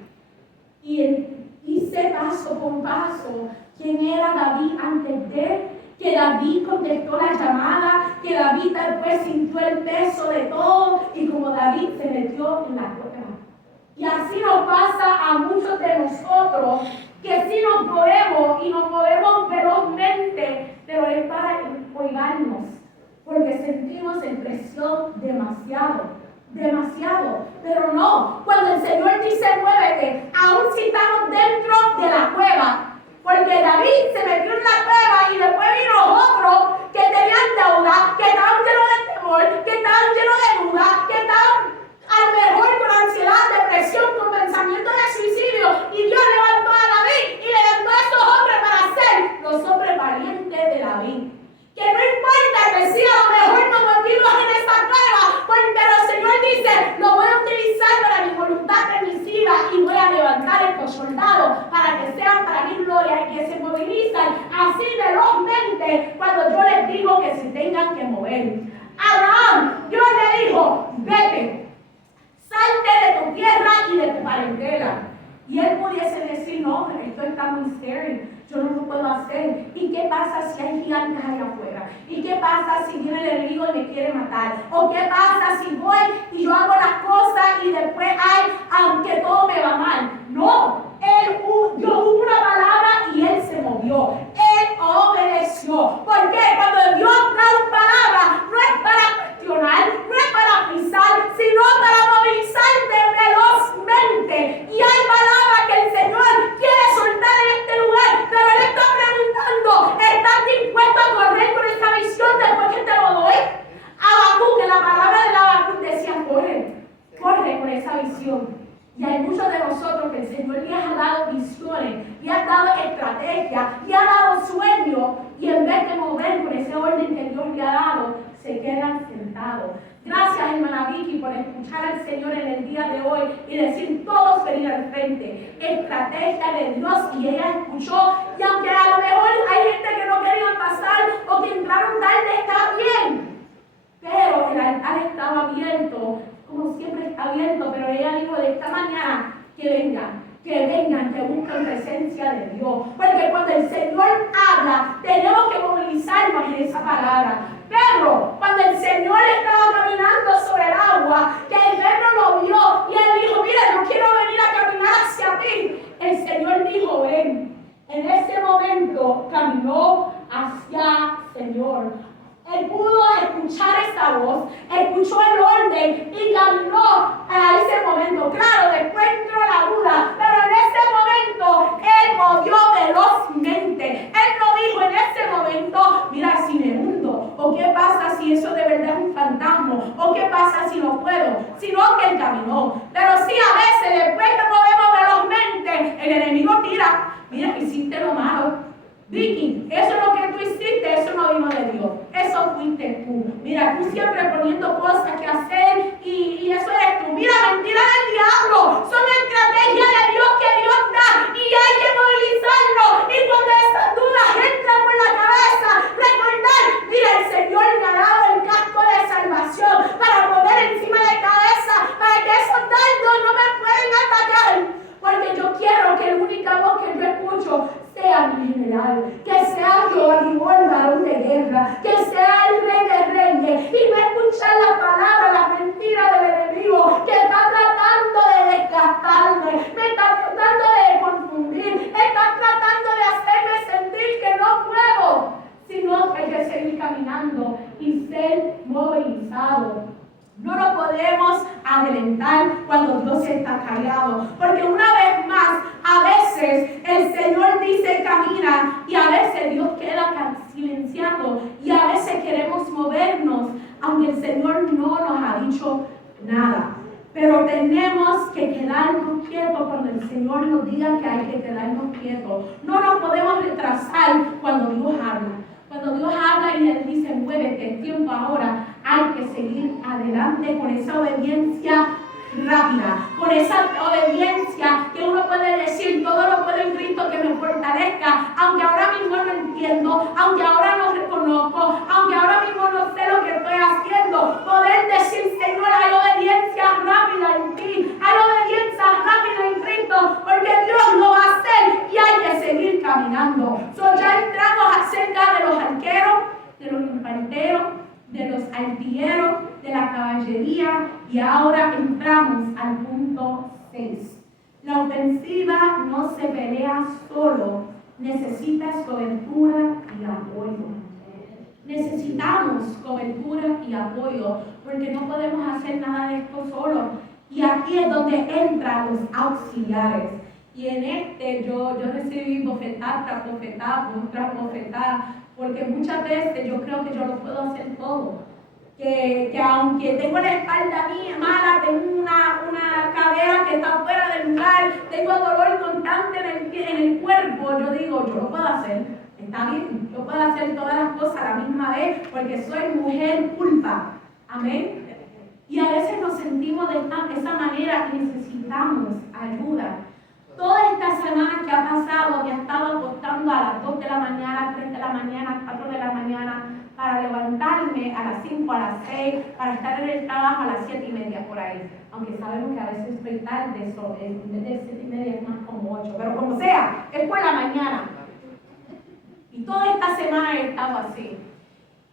Y hice paso por paso quién era David antes de él, que David contestó la llamada, que David después sintió el peso de todo y como David se metió en la cueva. Y así nos pasa a muchos de nosotros, que sí nos movemos y nos movemos velozmente, pero es para colgarnos, porque sentimos presión demasiado, pero no, cuando el Señor dice muévete, aún si estamos dentro de la cueva, porque David se metió en la cueva y después vino otros que tenían deuda, que estaban llenos de temor, que estaban llenos de duda, que estaban a lo mejor con ansiedad, depresión, con pensamiento de suicidio, y Dios levantó a David y levantó a esos hombres para ser los hombres valientes de David. Que no importa que sí, a lo mejor nos metimos en esa cueva, pero el Señor dice, lo voy a utilizar para mi voluntad permisiva y voy a levantar estos soldados para que sean para mi gloria y que se movilizan así velozmente cuando yo les digo que se tengan que mover. Abraham, Dios le dijo, vete, salte de tu tierra y de tu parentela. Y él pudiese decir, no, esto está muy serio, yo no lo puedo hacer. ¿Y qué pasa si hay gigantes allá afuera? ¿Y qué pasa si viene el enemigo y me quiere matar? ¿O qué pasa si voy y yo hago las cosas y después aunque todo me va mal? No, Dios hubo una palabra y él se movió. Él obedeció. ¿Por qué? Cuando Dios da una palabra, no es para cuestionar, no es para pisar, sino para movilizarte velozmente. Y hay palabras que el Señor quiere soltar en este lugar, pero Él está preguntando, ¿estás dispuesto a correr con esta visión después que te lo doy? Habacuc, que la palabra de Habacuc decía, corre con esa visión. Y hay muchos de nosotros que el Señor les ha dado visiones, les ha dado estrategias, les ha dado sueños, y en vez de mover con ese orden que Dios le ha dado, se quedan sentados. Gracias, hermana Vicky, por escuchar al Señor en el día de hoy y decir todos venir al frente. Estrategia de Dios, y ella escuchó, y aunque a lo mejor hay gente que no quería pasar o que entraron tarde, está bien. Pero el altar estaba abierto, como siempre está abierto, pero ella dijo de esta mañana que vengan, que busquen presencia de Dios. Porque cuando el Señor habla, tenemos que movilizarnos en esa palabra. Pedro, cuando el Señor estaba caminando sobre el agua, que el Pedro lo vio y él dijo, mira, yo quiero venir a caminar hacia ti. El Señor dijo, ven. En ese momento caminó hacia el Señor. Él pudo escuchar esa voz, escuchó el orden y caminó a ese momento. Claro, después entró la duda, pero en ese momento Él movió velozmente. Él no dijo en ese momento, mira, si me hundo, o qué pasa si eso de verdad es un fantasma, o qué pasa si no puedo, sino que Él caminó. Pero sí, a veces después que movemos velozmente, el enemigo tira, mira, hiciste lo malo. Vicky, eso es lo que tú hiciste, eso no vino de Dios, eso fuiste tú. Mira, tú siempre poniendo cosas que hacer y eso eres tú. Mira, mentira del diablo, son estrategias de Dios que Dios da y hay que movilizarlo. Y cuando esas dudas entran por la cabeza, recordar, mira, el Señor me ha dado el casco de salvación para poner encima de cabeza, para que esos dardos no me pueden atacar. Porque yo quiero que la única voz que yo escucho sea mi general, que sea Jehová, el varón de guerra, que sea el rey de reyes, y no escuchar las palabras, las mentiras del enemigo que está tratando de desgastarme, me está tratando de confundir, está tratando de hacerme sentir que no puedo, sino que hay que seguir caminando y ser movilizado. No nos podemos adelantar cuando Dios está callado, porque una vez más, a veces el Señor dice camina y a veces Dios queda silenciado y a veces queremos movernos, aunque el Señor no nos ha dicho nada. Pero tenemos que quedarnos quietos cuando el Señor nos diga que hay que quedarnos quietos. No nos podemos retrasar cuando Dios habla. Cuando Dios habla y Él dice, muévete, es tiempo ahora, hay que seguir adelante con esa obediencia rápida, con esa obediencia que uno puede decir, todo lo puedo en Cristo que me fortalezca, aunque ahora mismo no entiendo, aunque ahora no reconozco, aunque ahora mismo no sé lo que estoy haciendo, poder decir, Señor, hay obediencia rápida en ti, hay obediencia rápida en Cristo, porque Dios lo va a hacer y hay que seguir caminando. Ya entramos acerca de los arqueros, de los infanteros, de los artilleros, de la caballería, y ahora entramos al punto 6. La ofensiva no se pelea solo, necesitas cobertura y apoyo. Necesitamos cobertura y apoyo, porque no podemos hacer nada de esto solo. Y aquí es donde entran los auxiliares. Y en yo recibí bofetada tras bofetada, porque muchas veces yo creo que yo lo puedo hacer todo. Que aunque tengo la espalda mala, tengo una cadera que está fuera del lugar, tengo dolor constante en el cuerpo, yo digo, yo lo puedo hacer, está bien, yo puedo hacer todas las cosas a la misma vez, porque soy mujer pulpa, amén. Y a veces nos sentimos de esa manera y necesitamos ayuda. Toda esta semana que ha pasado, me ha estado acostando a las 2 de la mañana, 3 de la mañana, 4 de la mañana, para levantarme a las 5, a las 6, para estar en el trabajo a las 7:30 por ahí. Aunque sabemos que a veces estoy tarde, en vez de 7:30 es más como 8, pero como sea, es por la mañana. Y toda esta semana he estado así.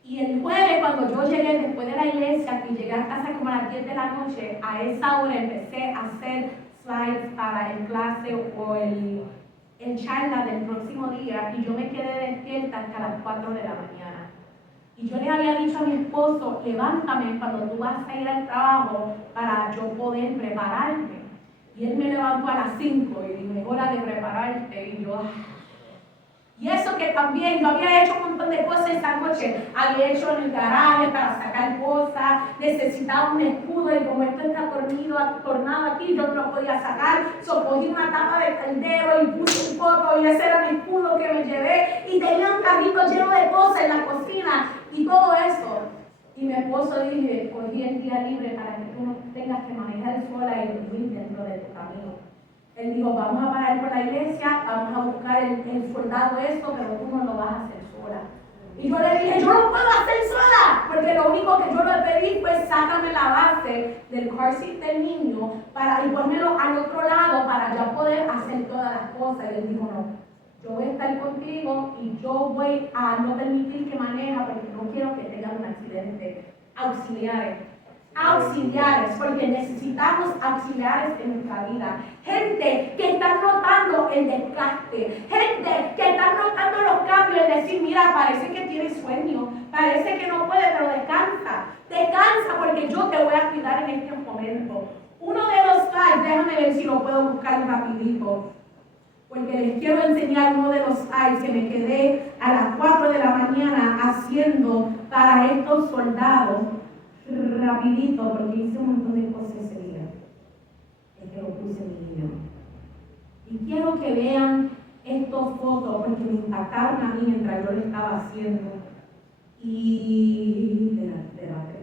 Y el jueves, cuando yo llegué después de la iglesia, que llegué a casa como a las 10 de la noche, a esa hora empecé a hacer slides para el clase o el charla del próximo día, y yo me quedé despierta hasta las 4 de la mañana. Y yo le había dicho a mi esposo, levántame cuando tú vas a ir al trabajo para yo poder prepararme. Y él me levantó a las 5 y dijo, es hora de prepararte. Y yo, y eso que también yo había hecho un montón de cosas esa noche. Había hecho en el garaje para sacar cosas, necesitaba un escudo y como esto está tornado aquí, yo no lo podía sacar. Cogí una tapa de caldero y puse un foto y ese era mi escudo que me llevé. Y tenía un carrito lleno de cosas en la cocina y todo eso. Y mi esposo dije, cogí el día libre para que tú no tengas que manejar sola y dormir dentro de tu camino. Él dijo, vamos a parar por la iglesia, vamos a buscar el soldado esto, pero tú no lo vas a hacer sola. Y yo le dije, yo no puedo hacer sola, porque lo único que yo le pedí fue sácame la base del car seat del niño y ponérmelo al otro lado para ya poder hacer todas las cosas. Y él dijo, no, yo voy a estar contigo y yo voy a no permitir que maneja porque no quiero que tenga un accidente. Auxiliares, porque necesitamos auxiliares en nuestra vida. Gente que está notando el desgaste, gente que está notando los cambios y decir, mira, parece que tiene sueño, parece que no puede, pero descansa porque yo te voy a cuidar en este momento. Uno de los slides, déjame ver si lo puedo buscar rapidito, porque les quiero enseñar uno de los slides que me quedé a las 4 de la mañana haciendo para estos soldados. Rapidito, porque hice un montón de cosas ese día. Es que lo puse en mi niño. Y quiero que vean estos fotos, porque me impactaron a mí mientras yo lo estaba haciendo. Y espérate.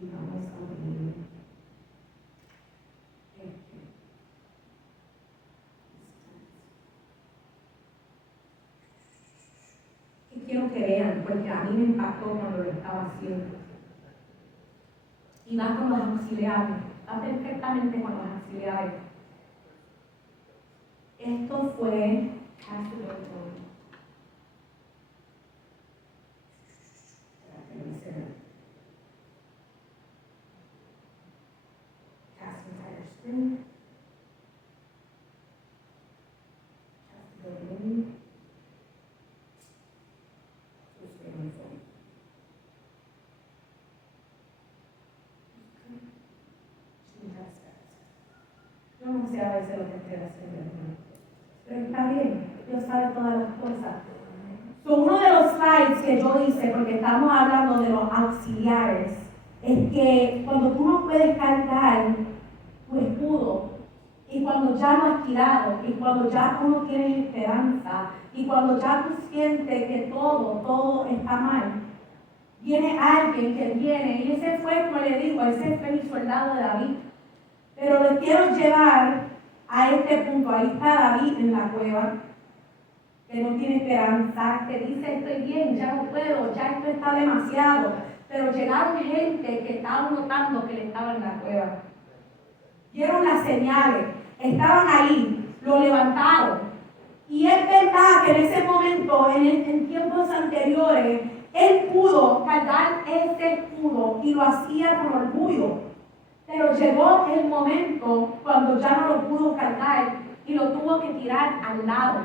Y vamos a abrir. Quiero que vean, porque a mí me impactó cuando lo estaba haciendo. Y va con los auxiliares, va perfectamente con los auxiliares. Esto fue Yo no sé a veces lo que estoy haciendo, pero está bien, Dios sabe todas las cosas. Uno de los slides que yo hice, porque estamos hablando de los auxiliares, es que cuando tú no puedes cargar tu escudo, Y cuando ya no has tirado, y cuando ya tú no tienes esperanza, y cuando ya tú sientes que todo está mal, viene alguien que viene, y ese fue, como le digo, ese fue mi soldado de David. Pero le quiero llevar a este punto. Ahí está David en la cueva, que no tiene esperanza, que dice estoy bien, ya no puedo, ya esto está demasiado. Pero llegaron gente que estaban notando que él estaba en la cueva. Vieron las señales, estaban ahí, lo levantaron. Y es verdad que en ese momento, en tiempos anteriores, él pudo cargar ese escudo y lo hacía con orgullo. Pero llegó el momento cuando ya no lo pudo cargar y lo tuvo que tirar al lado.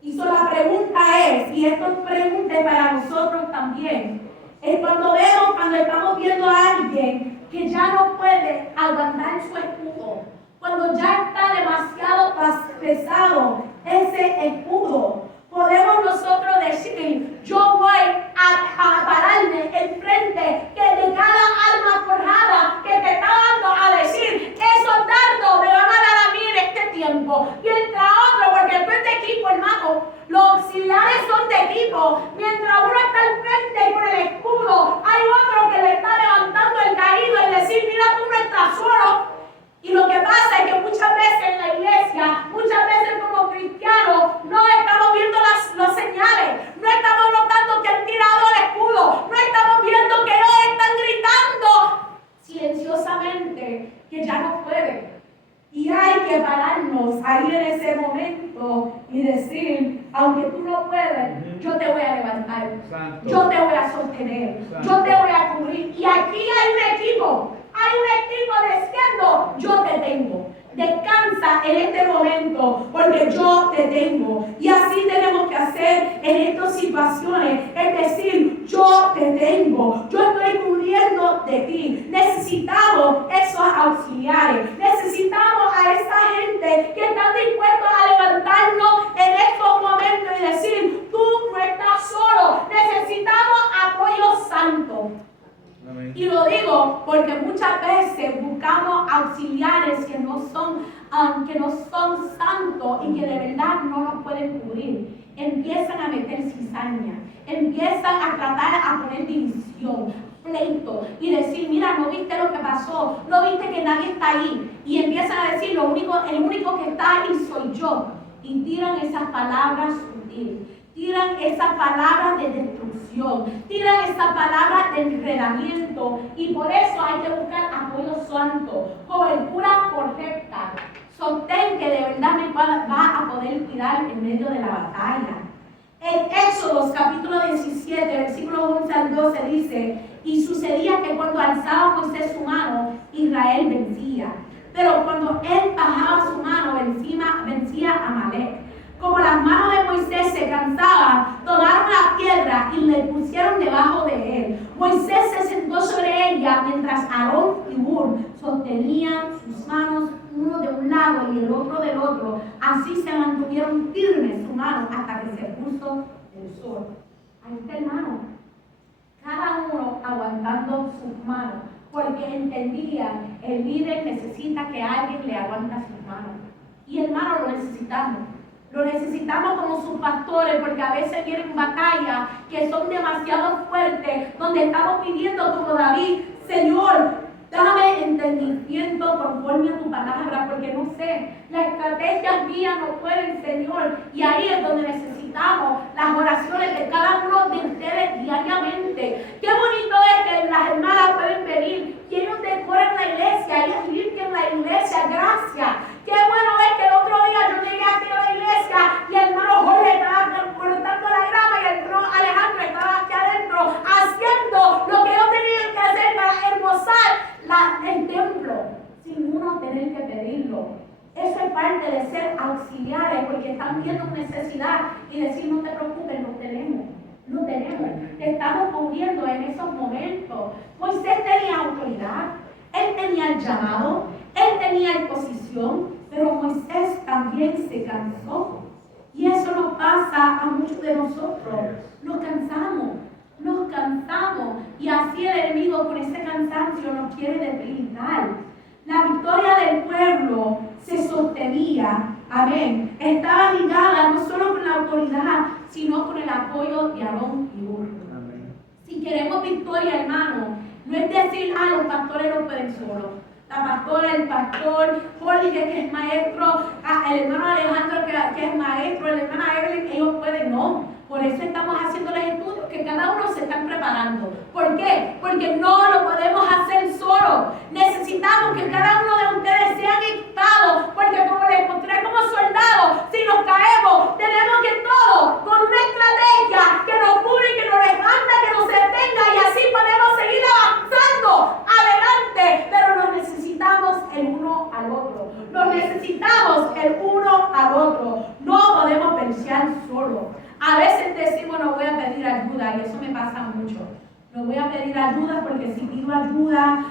Y la pregunta es, y esto es pregunta para nosotros también, es cuando estamos viendo a alguien que ya no puede aguantar su escudo, cuando ya está demasiado pesado ese escudo, podemos nosotros decir, yo voy a pararme enfrente de cada arma forjada que te está dando a decir, esos dardos me van a dar a mí en este tiempo, mientras otro, porque tú eres de equipo, hermano. Los auxiliares son de equipo. Mientras uno está al frente y con el escudo, hay otro que le está levantando el caído y decir, mira, tú no estás solo. Y lo que pasa es que muchas veces en la iglesia, muchas veces como cristianos, no estamos viendo las señales, no estamos notando que han tirado el escudo, no estamos viendo que ellos están gritando silenciosamente que ya no pueden. Y hay que pararnos ahí en ese momento y decir, aunque tú no puedes, yo te voy a levantar, Santo. yo te voy a sostener, Santo. yo te voy a cubrir. Y aquí hay un equipo diciendo, yo te tengo. Descansa en este momento, porque yo te tengo. Y así tenemos que hacer en estas situaciones, es decir, yo te tengo, yo estoy cubriendo de ti. Necesitamos esos auxiliares, necesitamos a esa gente que está dispuesta a levantarnos en estos momentos y decir, tú no estás solo, necesitamos apoyo santo. Amén. Y lo digo porque muchas veces buscamos auxiliares que no son santos y que de verdad no nos pueden cubrir. Empiezan a meter cizaña, empiezan a tratar a poner división, pleito y decir, mira, no viste lo que pasó, no viste que nadie está ahí. Y empiezan a decir, el único que está ahí soy yo. Y tiran esas palabras sutiles. Tiran esas palabras de destrucción, tiran esas palabras de enredamiento, y por eso hay que buscar apoyo santo, cobertura correcta, sostén que de verdad me va a poder tirar en medio de la batalla. En Éxodo capítulo 17, versículo 11 al 12 dice, y sucedía que cuando alzaba Moisés su mano, Israel vencía, pero cuando él bajaba su mano, vencía a Amalek. Como las manos de Moisés se cansaban, tomaron la piedra y le pusieron debajo de él. Moisés se sentó sobre ella mientras Aarón y Hur sostenían sus manos uno de un lado y el otro del otro. Así se mantuvieron firmes sus manos hasta que se puso el sol. Ahí está, hermano. Cada uno aguantando sus manos, porque entendían, el líder necesita que alguien le aguante sus manos. Y hermano, lo necesitamos. Lo necesitamos como sus pastores, porque a veces vienen batallas que son demasiado fuertes, donde estamos pidiendo como David, Señor, dame entendimiento conforme a tu palabra, porque no sé, las estrategias mías no pueden, Señor. Y ahí es donde necesitamos las oraciones de cada uno de ustedes diariamente. Qué bonito es que las hermanas pueden venir y ellos decoran la iglesia, ellos limpian la iglesia, gracias. Qué bueno es que el otro día yo llegué aquí a la iglesia y el hermano Jorge estaba cortando la grama y el hermano Alejandro estaba aquí adentro haciendo lo que ellos tenían que hacer para hermosar el templo, sin uno tener que pedirlo. Eso es parte de ser auxiliares, porque están viendo necesidad y decir, no te preocupes, lo tenemos. Te estamos cubriendo en esos momentos. Moisés tenía autoridad, él tenía el llamado, él tenía posición, pero Moisés también se cansó. Y eso nos pasa a muchos de nosotros. Nos cansamos. Y así el enemigo con ese cansancio nos quiere debilitar. La victoria del pueblo se sostenía, amén, estaba ligada no solo con la autoridad, sino con el apoyo de Aarón y Hur. Si queremos victoria, hermano, no es decir, los pastores no pueden solos. La pastora, el pastor, Jorge que es maestro, el hermano Alejandro que es maestro, la hermana Evelyn, ellos pueden, no. Por eso estamos haciendo los estudios, que cada uno se están preparando. ¿Por qué? Porque no lo podemos hacer solo. Necesitamos que cada uno de ustedes sean equipados, porque como les mostré como soldados, si nos caemos, tenemos que todo, con una estrategia que nos cubre, que nos levanta, que nos sostenga, y así podemos seguir avanzando adelante. Pero nos necesitamos el uno al otro. Nos necesitamos el uno al otro. No podemos pelear solo. A veces decimos, no voy a pedir ayuda, y eso me pasa mucho. No voy a pedir ayuda porque si pido ayuda,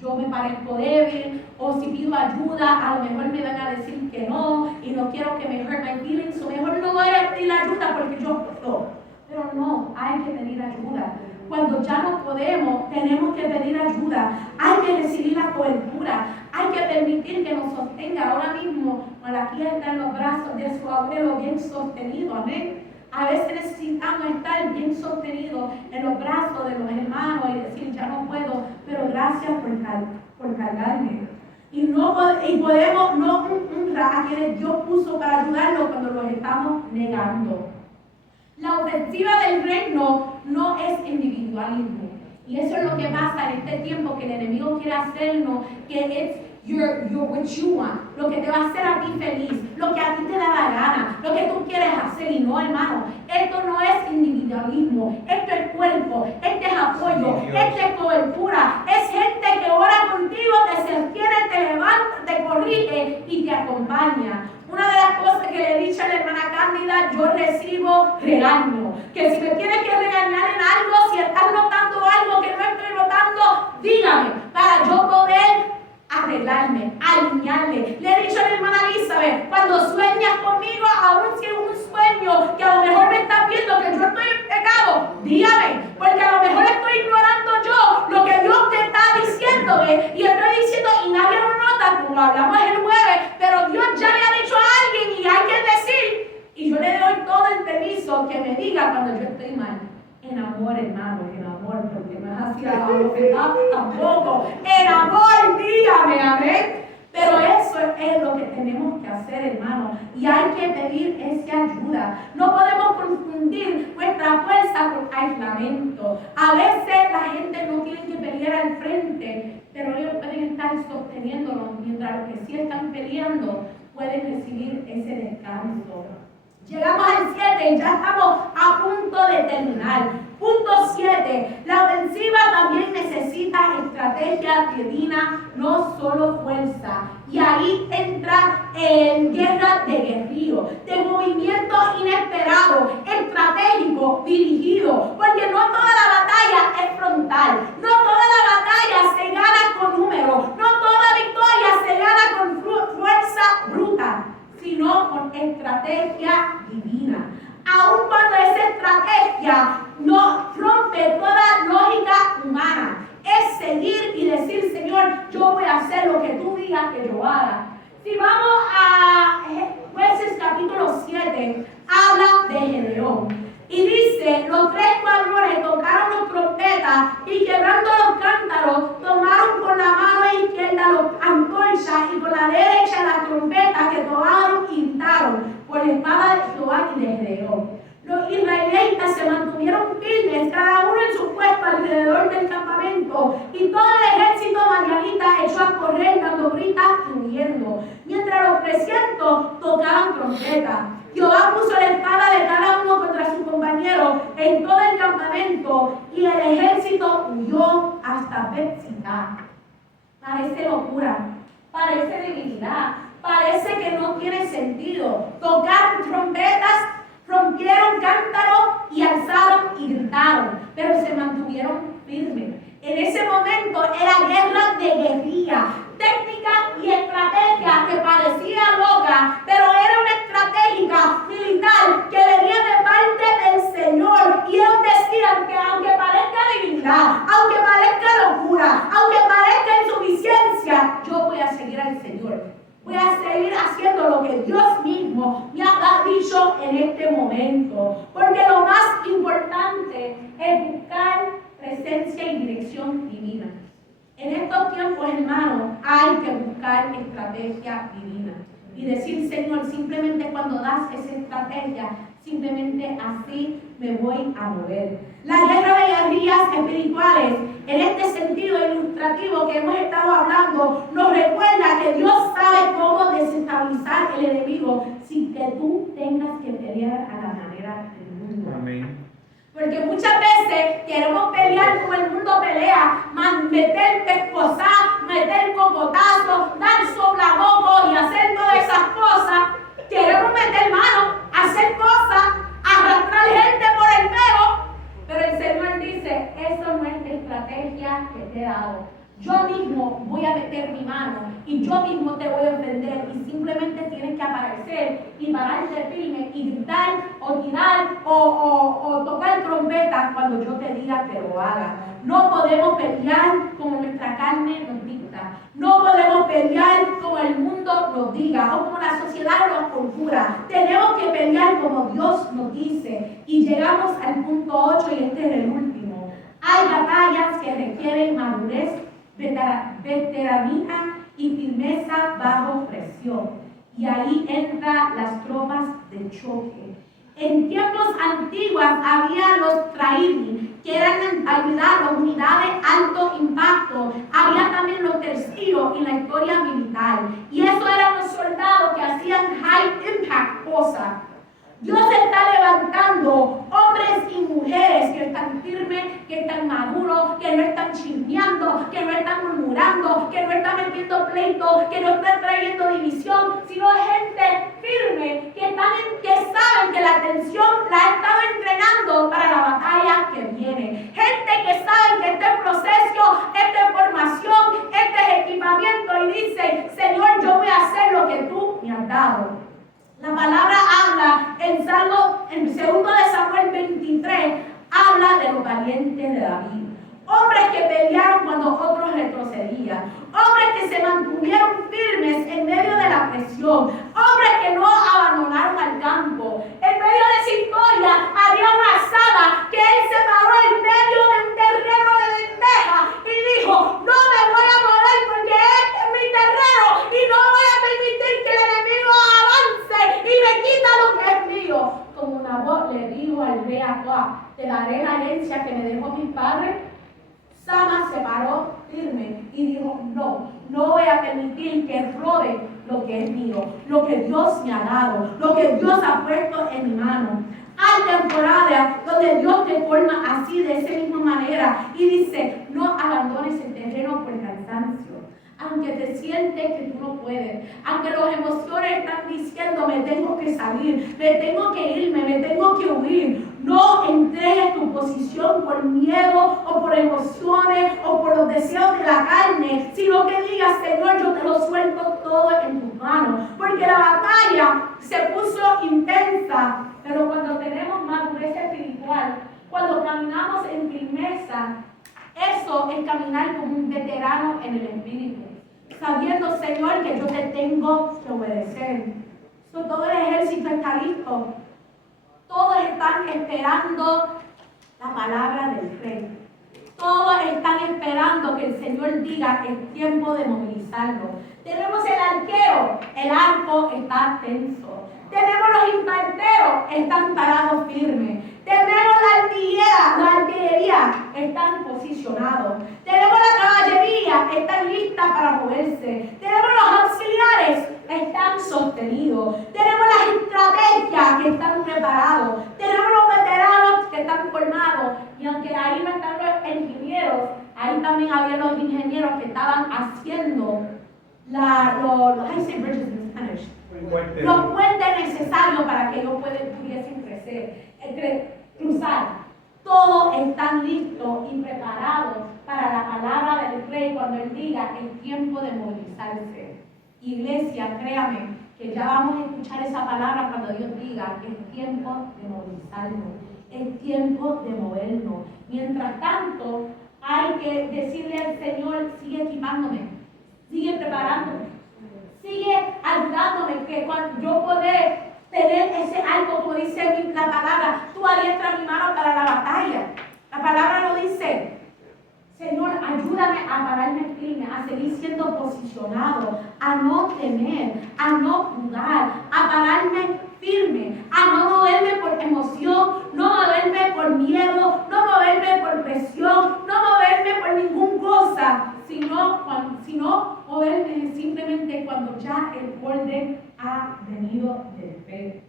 yo me parezco débil, o si pido ayuda, a lo mejor me van a decir que no, y no quiero que me hurt my feelings, o mejor no voy a pedir ayuda porque yo puedo. Pero no, hay que pedir ayuda. Cuando ya no podemos, tenemos que pedir ayuda. Hay que recibir la cobertura. Hay que permitir que nos sostenga. Ahora mismo, Malaquía está en los brazos de su abuelo bien sostenido. Amén. A veces necesitamos estar bien sostenidos en los brazos de los hermanos y decir, ya no puedo, pero gracias por cargarme. Y podemos no honrar a quienes Dios puso para ayudarnos cuando los estamos negando. La ofensiva del reino no es individualismo. Y eso es lo que pasa en este tiempo, que el enemigo quiere hacernos, que es you're what you want, lo que te va a hacer a ti feliz, lo que a ti te da la gana, lo que tú quieres hacer. Y no, hermano, esto no es individualismo, esto es cuerpo, esto es apoyo, esto es cobertura, es gente que ora contigo, te sostiene, te levanta, te corrige y te acompaña. Una de las cosas que le he dicho a la hermana Cándida, yo recibo regaño. Que si me tienes que regañar en algo, si estás notando algo que no estoy notando, dígame, para yo poder arreglarme, alinearle. Le he dicho a la hermana Elizabeth, cuando sueñas conmigo, aún si es un sueño que a lo mejor me estás viendo que yo estoy en pecado, dígame, porque a lo mejor estoy ignorando yo lo que Dios te está diciéndome, y estoy diciendo y nadie lo nota, como hablamos el jueves, pero Dios ya le ha dicho a alguien y hay que decir, y yo le doy todo el permiso que me diga cuando yo estoy mal. En amor, hermano, en amor, porque no es así a bofetada tampoco. En amor, dígame, amén. Pero eso es lo que tenemos que hacer, hermano. Y hay que pedir esa ayuda. No podemos confundir nuestra fuerza con aislamiento. A veces la gente no tiene que pelear al frente, pero ellos pueden estar sosteniéndolo, mientras los que sí están peleando pueden recibir ese descanso. Llegamos al 7 y ya estamos a punto de terminar. Punto 7. La ofensiva también necesita estrategia divina, no solo fuerza. Y ahí entra guerra de guerrillo, de movimiento inesperado, estratégico, dirigido. Porque no toda la batalla es frontal. No toda la batalla se gana con números. No toda victoria se gana con fuerza bruta, sino con estrategia divina. Aun cuando esa estrategia no rompe toda lógica humana, es seguir y decir, Señor, yo voy a hacer lo que tú digas que yo haga. Si vamos a Jueces capítulo 7, habla de Gedeón. Y dice, los 3 varones tocaron los trompetas y quebrando los cántaros, tomaron con la mano izquierda los antorchas y con la derecha las trompetas que tomaron y gritaron por la espada de Jehová y de Gedeón. Los israelitas se mantuvieron firmes, cada uno en su puesto alrededor del campamento, y todo el ejército madianita echó a correr dando gritas y huyendo, mientras los 300 tocaban trompetas. Jehová puso la espada de cada uno contra su compañero en todo el campamento, y el ejército huyó hasta Bet-Sitá. Parece locura, parece debilidad, parece que no tiene sentido. Tocaron trompetas, rompieron cántaros y alzaron y gritaron, pero se mantuvieron firmes. En ese momento era guerra de guerrilla, técnica y estrategia que parecía loca, pero era una estratégica militar que venía de parte del Señor. Y ellos decían que aunque parezca debilidad, aunque parezca locura, aunque parezca insuficiencia, yo voy a seguir tiempo, porque lo más importante es buscar presencia y dirección divina. En estos tiempos, hermanos, hay que buscar estrategia divina y decir, Señor, simplemente cuando das esa estrategia, simplemente así me voy a mover. La guerra de guerrillas espirituales, en este sentido ilustrativo que hemos estado hablando, nos recuerda que Dios sabe cómo desestabilizar el enemigo sin que tú tengas que pelear a la manera del mundo. Amén. Porque muchas veces queremos pelear como el mundo pelea, meter pescozá, meter cocotazo, dar soplabocos y hacer todas esas cosas. Queremos meter mano, hacer cosas, arrastrar gente por el pelo. Pero el Señor dice, eso no es la estrategia que te he dado. Yo mismo voy a meter mi mano y yo mismo te voy a ofender y simplemente tienes que aparecer y pararte firme y gritar o tirar o tocar trompetas cuando yo te diga que lo haga. No podemos pelear como nuestra carne nos dicta. No podemos pelear como el mundo nos diga o como la sociedad nos conjura. Tenemos que pelear como Dios nos dice. Y llegamos al punto 8 y este es el último. Hay batallas que requieren madurez, veteranía y firmeza bajo presión. Y ahí entran las tropas de choque. En tiempos antiguos había los traini, que eran en realidad las unidades alto impacto. Había también los tercios en la historia militar. Y eso eran los soldados que hacían high impact cosas. Dios está levantando hombres y mujeres que están firmes, que están maduros, que no están chismeando, que no están murmurando, que no están metiendo pleitos, que no están trayendo división, sino gente firme, que saben que la atención la ha estado entrenando para la batalla que viene. Gente que sabe que este proceso, esta formación, este equipamiento y dice, Señor, yo voy a hacer lo que tú me has dado. La palabra habla en 2 de Samuel 23, habla de los valientes de David. Hombres que pelearon cuando otros retrocedían. Hombres que se mantuvieron firmes en medio de la presión. Hombres que no abandonaron al campo. En medio de esa historia había una asada que él se paró en medio de un terreno de lentejas y dijo, no me voy a mover porque este es mi terreno y no voy a permitir que el enemigo avance y me quita lo que es mío. Como Nabot le dijo al rey Acab, te daré la herencia que me dejó mi padre. Sama se paró firme y dijo, no voy a permitir que robe lo que es mío, lo que Dios me ha dado, lo que Dios ha puesto en mi mano. Hay temporadas donde Dios te forma así, de esa misma manera, y dice, no abandones el terreno por cansancio. Aunque te sientes que tú no puedes, aunque las emociones están diciendo, me tengo que salir, me tengo que irme, me tengo que huir. No entregues tu posición por miedo o por emociones o por los deseos de la carne, sino que digas, Señor, yo te lo suelto todo en tus manos. Porque la batalla se puso intensa, pero cuando tenemos madurez espiritual, cuando caminamos en firmeza, eso es caminar como un veterano en el espíritu, sabiendo, Señor, que yo te tengo que obedecer. Todo el ejército está listo. Todos están esperando la palabra del rey. Todos están esperando que el Señor diga que es tiempo de movilizarlo. Tenemos el arquero, el arco está tenso. Tenemos los infanteros, están parados firmes. Tenemos la artillería, están posicionados. Tenemos la caballería, están listas para moverse. Tenemos los auxiliares, están sostenidos. Tenemos las estrategias que están preparados. Tenemos los veteranos que están formados. Y aunque ahí no están los ingenieros, ahí también había los ingenieros que estaban haciendo los puentes necesarios para que ellos pudiesen cruzar. Todos están listos y preparados para la palabra del rey cuando él diga es tiempo de movilizarse. Iglesia, créame que ya vamos a escuchar esa palabra cuando Dios diga que es tiempo de movilizarnos, es tiempo de movernos. Mientras tanto, hay que decirle al Señor, sigue equipándome, sigue preparándome, sigue ayudándome, que cuando yo poder tener ese arco, como dice la palabra, tú adiestras mi mano para la batalla. La palabra lo dice. Señor, ayúdame a pararme firme, a seguir siendo posicionado, a no temer, a no dudar, a pararme firme, a no moverme por emoción, no moverme por miedo, no moverme por presión, no moverme por ninguna cosa, sino moverme simplemente cuando ya el orden ha venido del fe.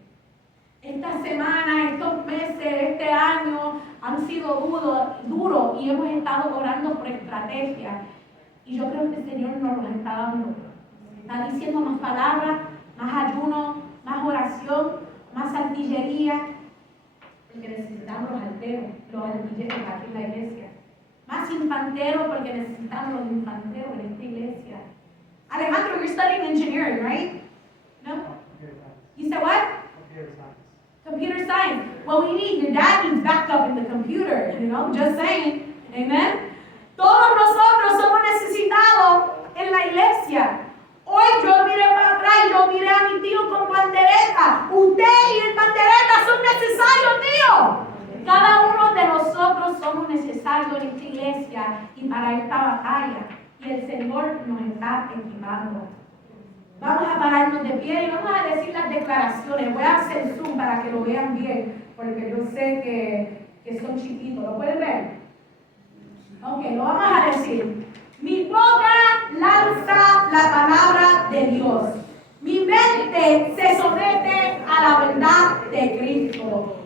Esta semana, estos meses, este año han sido duros y hemos estado orando por estrategia. Y yo creo que el Señor nos los está dando. Está diciendo más palabras, más ayuno, más oración, más artillería. Porque necesitamos los artilleros aquí en la iglesia. Más infanteros porque necesitamos los infanteros en esta iglesia. Alejandro, you're studying engineering, right? No? You said what? Computer science. Well, your dad needs backup in the computer, just saying. Amen. Todos nosotros somos necesitados en la iglesia. Hoy yo miré para atrás y yo miré a mi tío con pandereta. Usted y el pandereta son necesarios, tío. Cada uno de nosotros somos necesarios en esta iglesia y para esta batalla. Y el Señor nos está equipando. Vamos a pararnos de pie y vamos a decir las declaraciones. Voy a hacer zoom para que lo vean bien, porque yo sé que son chiquitos. ¿Lo pueden ver? Ok, lo vamos a decir. Mi boca lanza la palabra de Dios. Mi mente se somete a la verdad de Cristo.